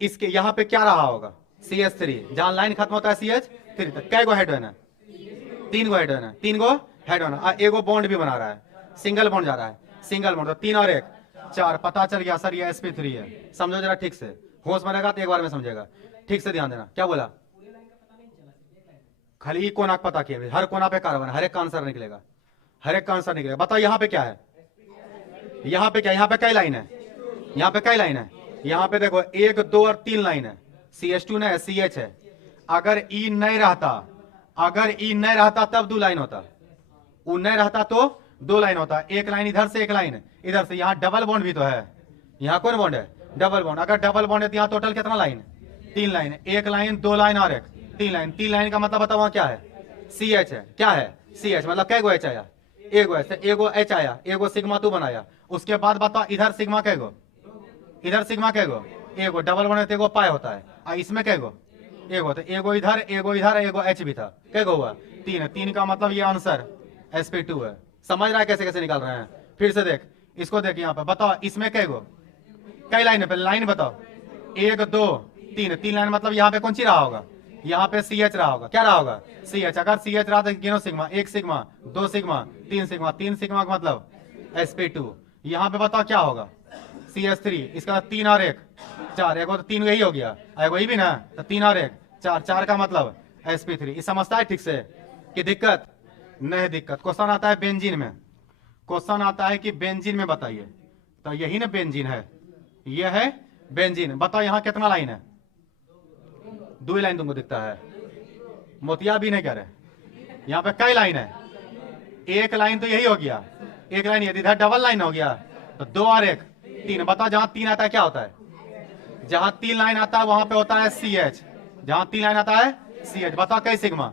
इसके यहाँ पे क्या रहा होगा, CH3, जहां लाइन खत्म होता है CH3 तक। कै गो हाइड्रोजन है, 3 गो हाइड्रोजन है, 3 गो हाइड्रोजन है। एगो बॉन्ड भी बना रहा है, सिंगल बॉन्ड जा रहा है, सिंगल बॉन्ड। तो 3 और 1 4, पता चल गया सर ये sp3 है। समझो जरा ठीक से, होश में रहेगा तो एक बार में समझेगा। ठीक से ध्यान देना। क्या बोला, खाली कोना पता किए, हर कोना पे कार्बन, हर एक का आंसर निकलेगा, हर एक का आंसर निकलेगा। बताओ यहाँ पे क्या है, यहाँ पे क्या, यहाँ पे कई लाइन है, यहाँ पे कई लाइन है। यहाँ पे देखो 1 2 और 3 लाइन है, CH2 नहीं है, CH है। अगर E नहीं रहता, अगर E नहीं रहता तब 2 लाइन होता, वो नहीं रहता तो 2 लाइन होता। एक लाइन इधर से, एक लाइन इधर से। यहाँ डबल बॉन्ड भी तो है, यहाँ कौन बॉन्ड है, डबल बॉन्ड। अगर डबल बॉन्ड है तो यहाँ टोटल कितना लाइन, 3 लाइन। 1 लाइन, 2 लाइन और 1, 3 लाइन। 3 लाइन का मतलब बताओ वहां क्या है, CH है। क्या है, CH। मतलब कै गो H आया, एगो H, एगो H आया, एगो सिग्मा 2 बनाया। उसके बाद बताओ इधर सिग्मा कैगो, इधर सिग्मा कैगो, एगो। डबल बॉन्ड एगो पाई होता है, और इसमें कैगो, एगो। तो एगो इधर, एगो इधर, एगो H भी था। कैगो हुआ, 3 है। 3 का मतलब ये आंसर sp2 है। समझ रहा है कैसे कैसे निकाल रहे हैं? फिर से देख, इसको देख यहाँ पे। बताओ इसमें कैगो, कई लाइन है, पहले लाइन बताओ। 1 2 3, 3 लाइन मतलब यहाँ पे कौन सी रहा होगा, यहाँ पे CH रहा होगा, क्या रहा होगा CH। अगर CH रहा तो गिनो sigma, 1 sigma 2 sigma 3 sigma, 3 sigma का मतलब sp2। यहाँ पे बताओ क्या होगा CH3, इसका 3 और 1 4, एक तो 3 यही हो गया, वही भी ना, तो 3 और 1 4, 4 का मतलब sp3। ये समझता है ठीक से कि दिक्कत नहीं दिक्कत। क्वेश्चन आता है बेंजीन में, क्वेश्चन आता है कि बेंजीन में बताइए, तो यही ना बेंजीन है, यह है बेंजीन। बताओ यहाँ कितना लाइन है, 2 लाइन तुमको दिखता है, मोतिया भी नहीं कह रहे, यहाँ पे कई लाइन है, 1 लाइन तो यही हो गया, 1 लाइन यदि इधर डबल लाइन हो गया तो 2 और 1 3। बताओ जहां 3 आता है क्या होता है, जहां 3 लाइन आता है वहां पे होता है CH, जहां 3 लाइन आता है CH। बताओ कई सिग्मा,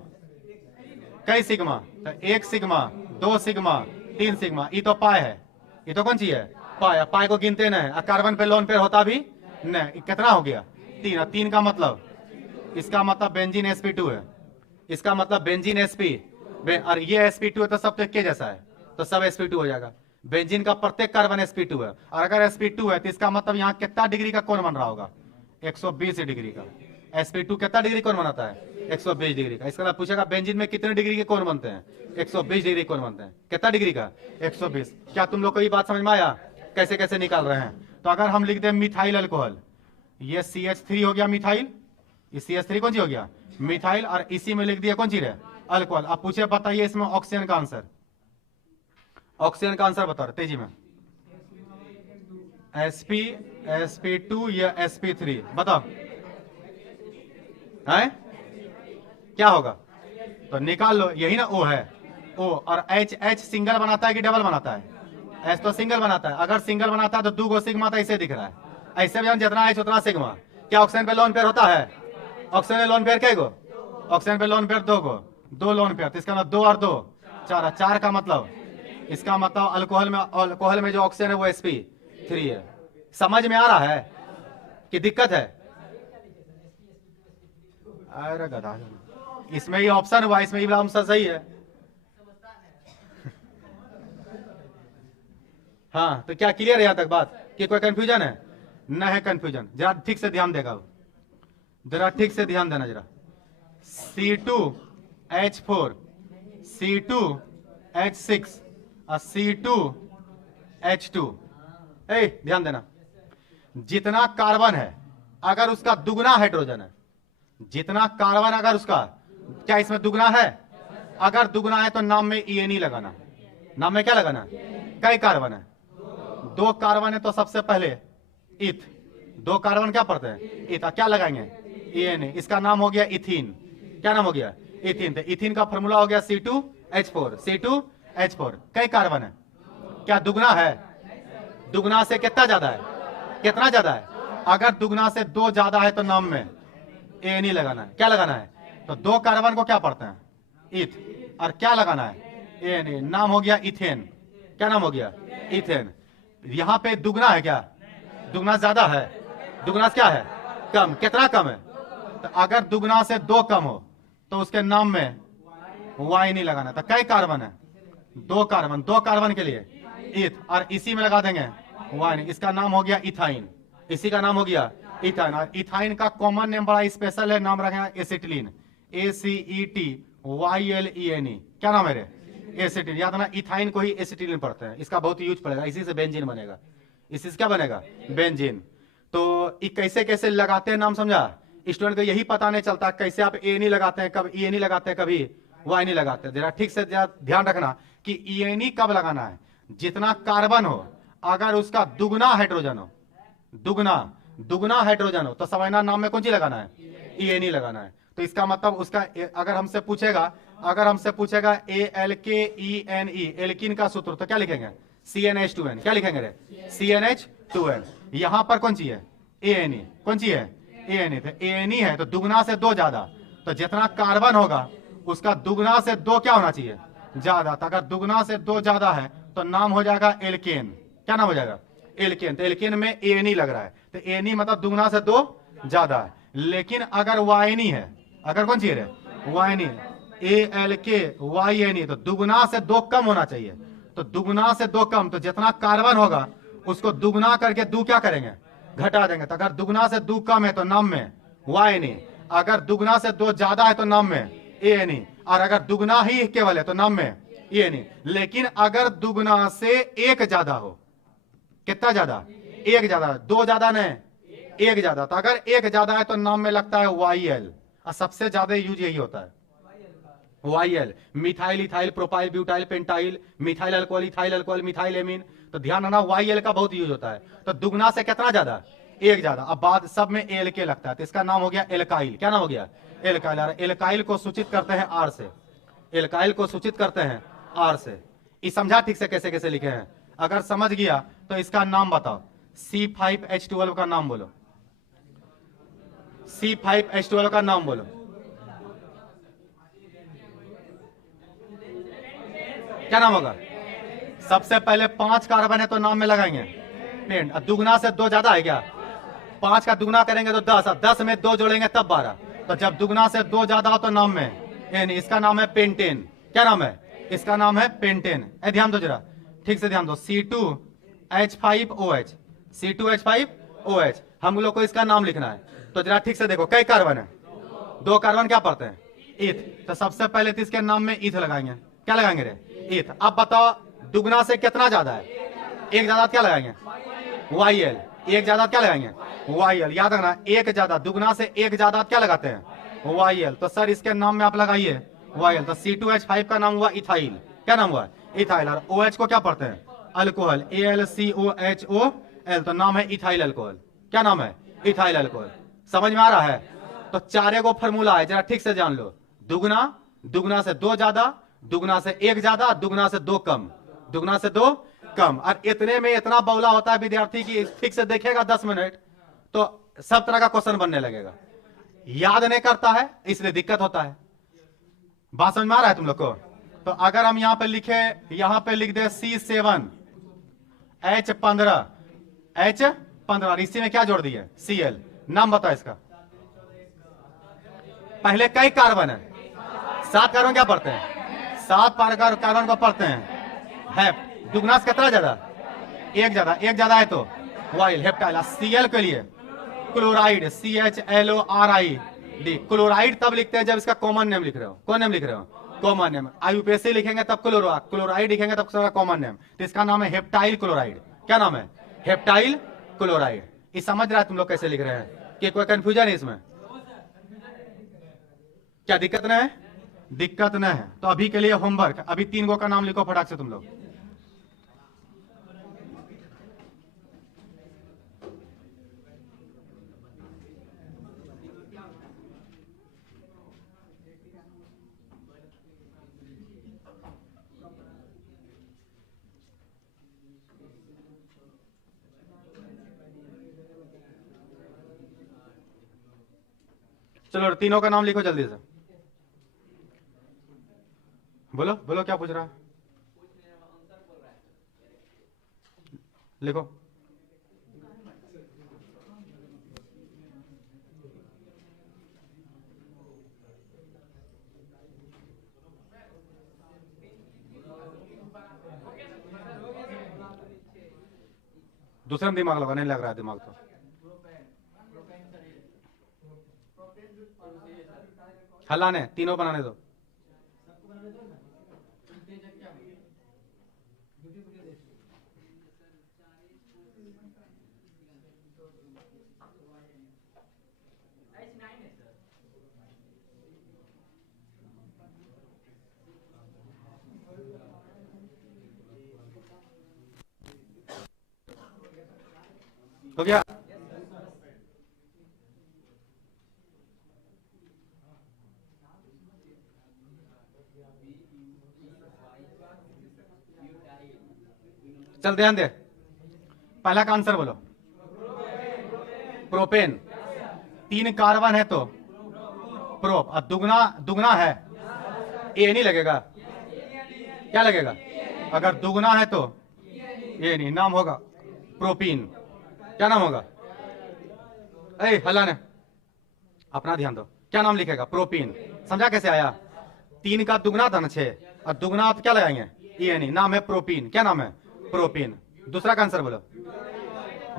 कई सिग्मा, तो 1 सिग्मा 2 सिग्मा 3 सिग्मा। ये तो पाई है, ये तो कौन सी है पाई, पाई को गिनते नहीं, कार्बन पे लोन पेयर होता भी नहीं। कितना हो गया 3, 3 का मतलब, इसका मतलब बेंजीन sp2 है, इसका मतलब बेंजीन sp, और ये sp2 है तो सब तो एक जैसा है, तो सब sp2 हो जाएगा। बेंजीन का प्रत्येक कार्बन sp2 है, और अगर sp2 है तो इसका मतलब यहाँ कितना डिग्री का कोण बन रहा होगा, 120 डिग्री का। sp2 कितना डिग्री कोण बनाता है, 120 डिग्री का। इसका मतलब पूछेगा बेंजीन में कितने डिग्री के कोण बनते हैं, 120 डिग्री कोण बनते हैं। कितना डिग्री का, 120। क्या तुम लोग को ये बात समझ में आया कैसे कैसे निकाल रहे हैं। तो अगर हम लिख दें मिथाइल अल्कोहल, ये CH3 हो गया मिथाइल, ये CH3 कौन सी हो गया मिथाइल, और इसी में लिख दिया कौन सी है अल्कोहल। अब पूछे बताइए इसमें ऑक्सीजन का आंसर, ऑक्सीजन का आंसर बता रहे तेजी में, sp2 या sp3 बताओ है क्या होगा, तो निकाल लो, यही ना O है O। और H सिंगल बनाता है कि डबल बनाता है, H तो सिंगल बनाता है, अगर सिंगल बनाता है तो 2 गो सिग्मा तो ऐसे दिख रहा है, ऐसे भी जितना H उतना सिग्मा। क्या ऑक्सीजन पे लोन पेयर होता है, ऑक्सीजन पे लोन पेयर क्या गो, ऑक्सीजन पे लोन पेयर 2 गो, 2 लोन पेयर, तो इसका मतलब 2 और 2 4, 4 का मतलब, इसका मतलब अल्कोहल में जो ऑक्सीजन है वो sp3 है। समझ में आ रहा है कि दिक्कत है, अरे गधा, इसमें ये ऑप्शन हुआ, इसमें ये आंसर सही है। हाँ तो क्या क्लियर है यहां तक बात कि कोई कंफ्यूजन है, न है कंफ्यूजन। जरा ठीक से ध्यान देगा, जरा ठीक से ध्यान देना जरा। C2H4 C2H6 और C2H2, ध्यान देना, जितना कार्बन है अगर उसका दुगना हाइड्रोजन है, जितना कार्बन अगर उसका, क्या इसमें दुगना है, अगर दुगना है तो नाम में ENE लगाना, नाम में क्या लगाना, कई कार्बन है, 2 कार्बन है तो सबसे पहले इथ, 2 कार्बन क्या पढ़ते हैं इथ, क्या लगाएंगे ENE, इसका नाम हो गया इथीन। क्या नाम हो गया इथीन, तो इथीन का फॉर्मूला हो गया C2H4, C2H4 कई कार्बन है, क्या दुगना है, दुगना से कितना ज्यादा है, कितना ज्यादा है, अगर दुगना से 2 ज्यादा है तो नाम में ENE लगाना है। क्या लगाना है, तो 2 कार्बन को क्या पढ़ते हैं इथ, और क्या लगाना है ENE, नाम हो गया इथेन। क्या नाम हो गया इथेन। यहाँ पे दुगना है, क्या दुगना ज्यादा है, दुगना क्या है कम, कितना कम है, तो अगर दुगना से 2 कम हो तो उसके नाम में Y नहीं लगाना। तो कई कार्बन है, 2 कार्बन, 2 कार्बन के लिए इथ, और इसी में लगा देंगे Y नहीं, इसका नाम हो गया इथाइन, इसी का नाम हो गया इथाइन। और इथाइन का कॉमन नेम बड़ा स्पेशल है, नाम रखेगा एसिटिलीन, ACETYLENE। क्या नाम है रे, एसिटिलीन। याद ना, इथाइन को ही एसिटिलीन पढ़ते हैं, इसका बहुत यूज पड़ेगा, इसी से बेंजीन बनेगा, इसी से क्या बनेगा बेंजीन। तो कैसे कैसे लगाते हैं नाम समझा, स्टूडेंट को यही पता नहीं चलता कैसे आप ENE लगाते हैं, कब ENE लगाते हैं, कभी Y नहीं लगाते हैं। जरा ठीक से ध्यान रखना कि ENE कब लगाना है, जितना कार्बन हो अगर उसका दुगना हाइड्रोजन हो, दुगना हाइड्रोजन हो तो समझना नाम में कौन सी लगाना है ENE लगाना है। तो इसका मतलब उसका अगर हमसे पूछेगा ALKENE एल्कीन का सूत्र तो क्या लिखेंगे CnH2n। क्या लिखेंगे रे CnH2n। यहां पर कौन सी है ENE, कौन सी है ENE, तो ENE है तो दुगना से 2 ज्यादा, तो जितना कार्बन होगा उसका दुगना से 2 क्या होना चाहिए ज्यादा। तो अगर दुगना से 2 ज्यादा है तो नाम हो जाएगा एल्केन। क्या नाम हो जाएगा एल्केन। तो एल्केन में ENE लग रहा है, तो ENE मतलब दुगना से 2 ज्यादा है। लेकिन अगर YNE है, अगर कौन सी है YNE ALKYNE, तो दुगना से 2 कम होना चाहिए। तो दुगना से 2 कम, तो जितना कार्बन होगा उसको दुगना करके 2 क्या करेंगे घटा देंगे। तो अगर दुगना से 2 कम है तो नाम में वाई नहीं, अगर दुगना से 2 ज्यादा है तो नाम में ए नहीं, और अगर दुगना ही केवल है तो नाम में ये नहीं। लेकिन अगर दुगना से 1 ज्यादा हो, कितना ज्यादा? 1 ज्यादा, 2 ज्यादा नहीं, 1 ज्यादा, तो अगर 1 ज्यादा है तो नाम में लगता है वाई एल, और सबसे ज्यादा यूज यही होता है Y L. Methyl, ethyl, propyl, butyl, pentyl, methyl alcohol, ethyl alcohol, methyl amine. तो ध्यान रखना वाई एल का बहुत यूज होता है। तो दुगना से कितना ज्यादा? 1 ज्यादा। अब बाद सब में एल के लगता है, तो इसका नाम हो गया एल्काइल। क्या नाम हो गया? एल्काइल। और एल्काइल को सूचित करते हैं आर से, एल्काइल को सूचित करते हैं आर से। ये समझा ठीक से कैसे कैसे लिखे हैं? अगर समझ गया तो इसका नाम बताओ। C5H12 का नाम बोलो, C5H12 का नाम बोलो। क्या नाम होगा? सबसे पहले 5 कार्बन है तो नाम में लगाएंगे पेंट। दुगना से 2 ज्यादा है क्या? 5 का दुगना करेंगे तो 10, और 10 में 2 जोड़ेंगे तब 12। तो जब दुगना से 2 ज्यादा हो तो नाम में एन, इसका नाम है पेंटेन। क्या नाम है? इसका नाम है पेंटेन। ध्यान दो जरा, ठीक से ध्यान दो। C2H5OH, C2H5OH, हम लोग को इसका नाम लिखना है। तो जरा ठीक से देखो, कई कार्बन है? 2 कार्बन। क्या पढ़ते हैं? ईथ। तो सबसे पहले तो इसके नाम में ईथ लगाएंगे। क्या लगाएंगे रे? ईथ। अब बताओ दुगना से कितना ज्यादा है? 1 ज्यादा, क्या लगाएंगे? Y L. 1 ज्यादा क्या लगाएंगे? Y L. याद रखना, 1 ज्यादा, दुगना से 1 ज्यादा क्या लगाते हैं? Y L. तो सर इसके नाम में आप लगाइए वाई एल। तो C2H5 का नाम हुआ इथाइल। क्या नाम हुआ? इथाइल। और OH को क्या पढ़ते हैं? Alcohol, AlCOHOL। तो नाम है इथाइल अल्कोहल। क्या नाम है? Ethyl alcohol. समझ में आ रहा है? तो 4 को फॉर्मूला है, जरा ठीक से जान लो। दुगना, दुगना से 2 ज्यादा, दुगना से 1 ज्यादा, दुगना से 2 कम, दुगना से 2 कम। और इतने में इतना बौला होता है विद्यार्थी की ठीक से देखेगा 10 मिनट तो सब तरह का क्वेश्चन बनने लगेगा। याद नहीं करता है, इसलिए दिक्कत होता है। बात समझ में आ रहा है तुम लोग को? तो अगर हम यहां पे लिखे, यहां पे लिख दे C7H15, इसी में क्या जोड़ दिए? Cl। नाम बताओ इसका। पहले कई कार्बन है? 7 कार्बन। क्या पढ़ते हैं? 7 कार्बन को पढ़ते हैं हेप्ट। दुगना से कितना ज्यादा? 1 ज्यादा, 1 ज्यादा है तो वाइल, हेप्टाइल। Cl के लिए क्लोराइड, CHLORID। क्लोराइड तब लिखते हैं जब इसका कॉमन नेम लिख रहे हो। कौन नेम लिख रहे हो? Common name. IUPAC लिखेंगे तब क्लोराइड लिखेंगे तब कॉमन नेम। तो इसका नाम है हेप्टाइल क्लोराइड। क्या नाम है? Heptyl chloride. ये समझ रहा है तुम लोग कैसे लिख रहे हैं? कि कोई कंफ्यूजन है इसमें? क्या दिक्कत नहीं है? दिक्कत नहीं है। तो अभी के लिए होमवर्क, अभी 3 गो का नाम लिखो फटाक से तुम लोग। चलो तीनों का नाम लिखो जल्दी से। बोलो बोलो, क्या पूछ रहा है? लिखो। दूसरे में दिमाग लगा, नहीं लग रहा है दिमाग तो। हल्ला ने तीनों बनाने दो। हो गया? चल ध्यान दे, पहला का आंसर बोलो। प्रोपेन। 3 कार्बन है तो प्रोप। अब दुगना, दुगना है, ए नहीं लगेगा? क्या लगेगा? अगर दुगना है तो ये नहीं, नाम होगा प्रोपीन। क्या नाम होगा? हल्ला ने अपना ध्यान दो। क्या नाम लिखेगा? प्रोपीन। समझा कैसे आया? 3 का दुगना था ना 6, और दुगना तो क्या लगाएंगे? ये नहीं, नाम है प्रोपीन। क्या नाम है? प्रोपीन। दूसरा का आंसर बोलो।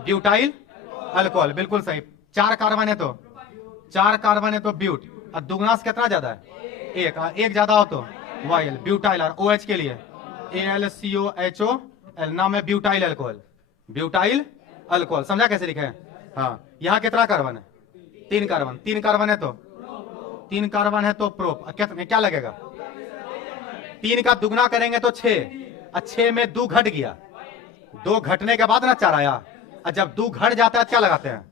ब्यूटाइल अल्कोहल, बिल्कुल सही। 4 कार्बन है तो 4 कार्बन है तो ब्यूट, और दुगना से कितना ज्यादा है? एक ज्यादा हो तो वाइल, ब्यूटाइल। और OH के लिए AlCOHOL, नाम है ब्यूटाइल अल्कोहल, ब्यूटाइल अल्कोहल। समझा कैसे लिखा है? हाँ, यहाँ कितना कार्बन है? 3 कार्बन। 3 कार्बन है तो 3 कार्बन है तो प्रोप, क्या लगेगा? 3 का दुगना करेंगे तो 6, और 6 में 2 घट गया, 2 घटने के बाद ना 4 आया, और जब 2 घट जाता है क्या लगाते हैं?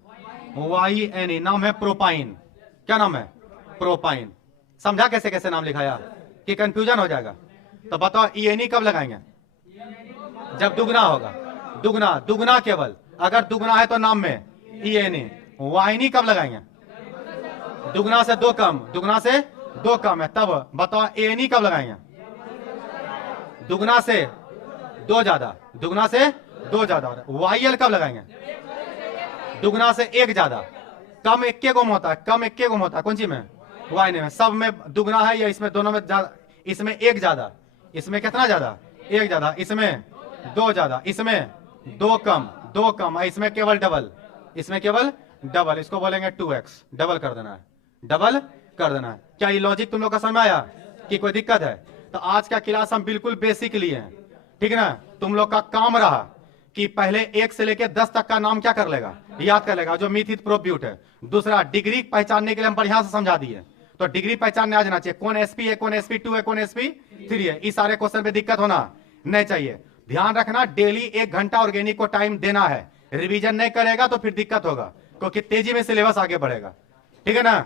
YNE, नाम है प्रोपाइन। क्या नाम है? प्रोपाइन। समझा कैसे कैसे नाम लिखाया कि कंफ्यूजन हो जाएगा? तो बताओ ENE कब लगाएंगे? जब दुगना होगा। दुगना, दुगना केवल, अगर दुगना है तो नाम में ENE। YNE कब लगाएंगे? दुगना से 2 कम, दुगना से 2 कम है तब। बताओ ANE कब लगाएंगे? दुगना से 2 ज्यादा, दुगना से 2 ज्यादा। YL कब लगाएंगे? दुगना से 1 ज्यादा। कम 1 गुम होता है, कम 1 गुम होता है कौन सी में? YNE में। सब में दुगना है या इसमें दोनों में ज्यादा? इसमें 1 ज्यादा, इसमें कितना ज्यादा? 1 ज्यादा, इसमें 2 ज्यादा, इसमें 2 कम, 2 कम, इसमें केवल डबल, इसमें केवल डबल। इसको बोलेंगे 2x, डबल कर देना है, डबल कर देना है। क्या ये लॉजिक तुम लोग का समझ में आया कि कोई दिक्कत है? तो आज का क्लास हम बिल्कुल बेसिक लिए हैं, ठीक है ना? तुम लोग का काम रहा कि पहले 1 से लेकर 10 तक का नाम क्या कर लेगा? याद कर लेगा, जो मिथित प्रोब्यूट है। दूसरा, डिग्री पहचानने के लिए हम बढ़िया से समझा दिए, तो डिग्री पहचानने आ जाना चाहिए, कौन SP है, कौन SP2 है, कौन SP3 है। इस सारे क्वेश्चन पे दिक्कत होना नहीं चाहिए। ध्यान रखना, डेली 1 घंटा ऑर्गेनिक को टाइम देना है। रिवीजन नहीं करेगा तो फिर दिक्कत होगा, क्योंकि तेजी में सिलेबस आगे बढ़ेगा, ठीक है ना?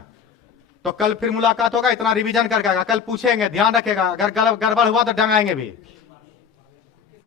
तो कल फिर मुलाकात होगा, इतना रिवीजन करके आएगा। कल पूछेंगे, ध्यान रखेगा, अगर गड़बड़ हुआ तो डंगाएंगे भी।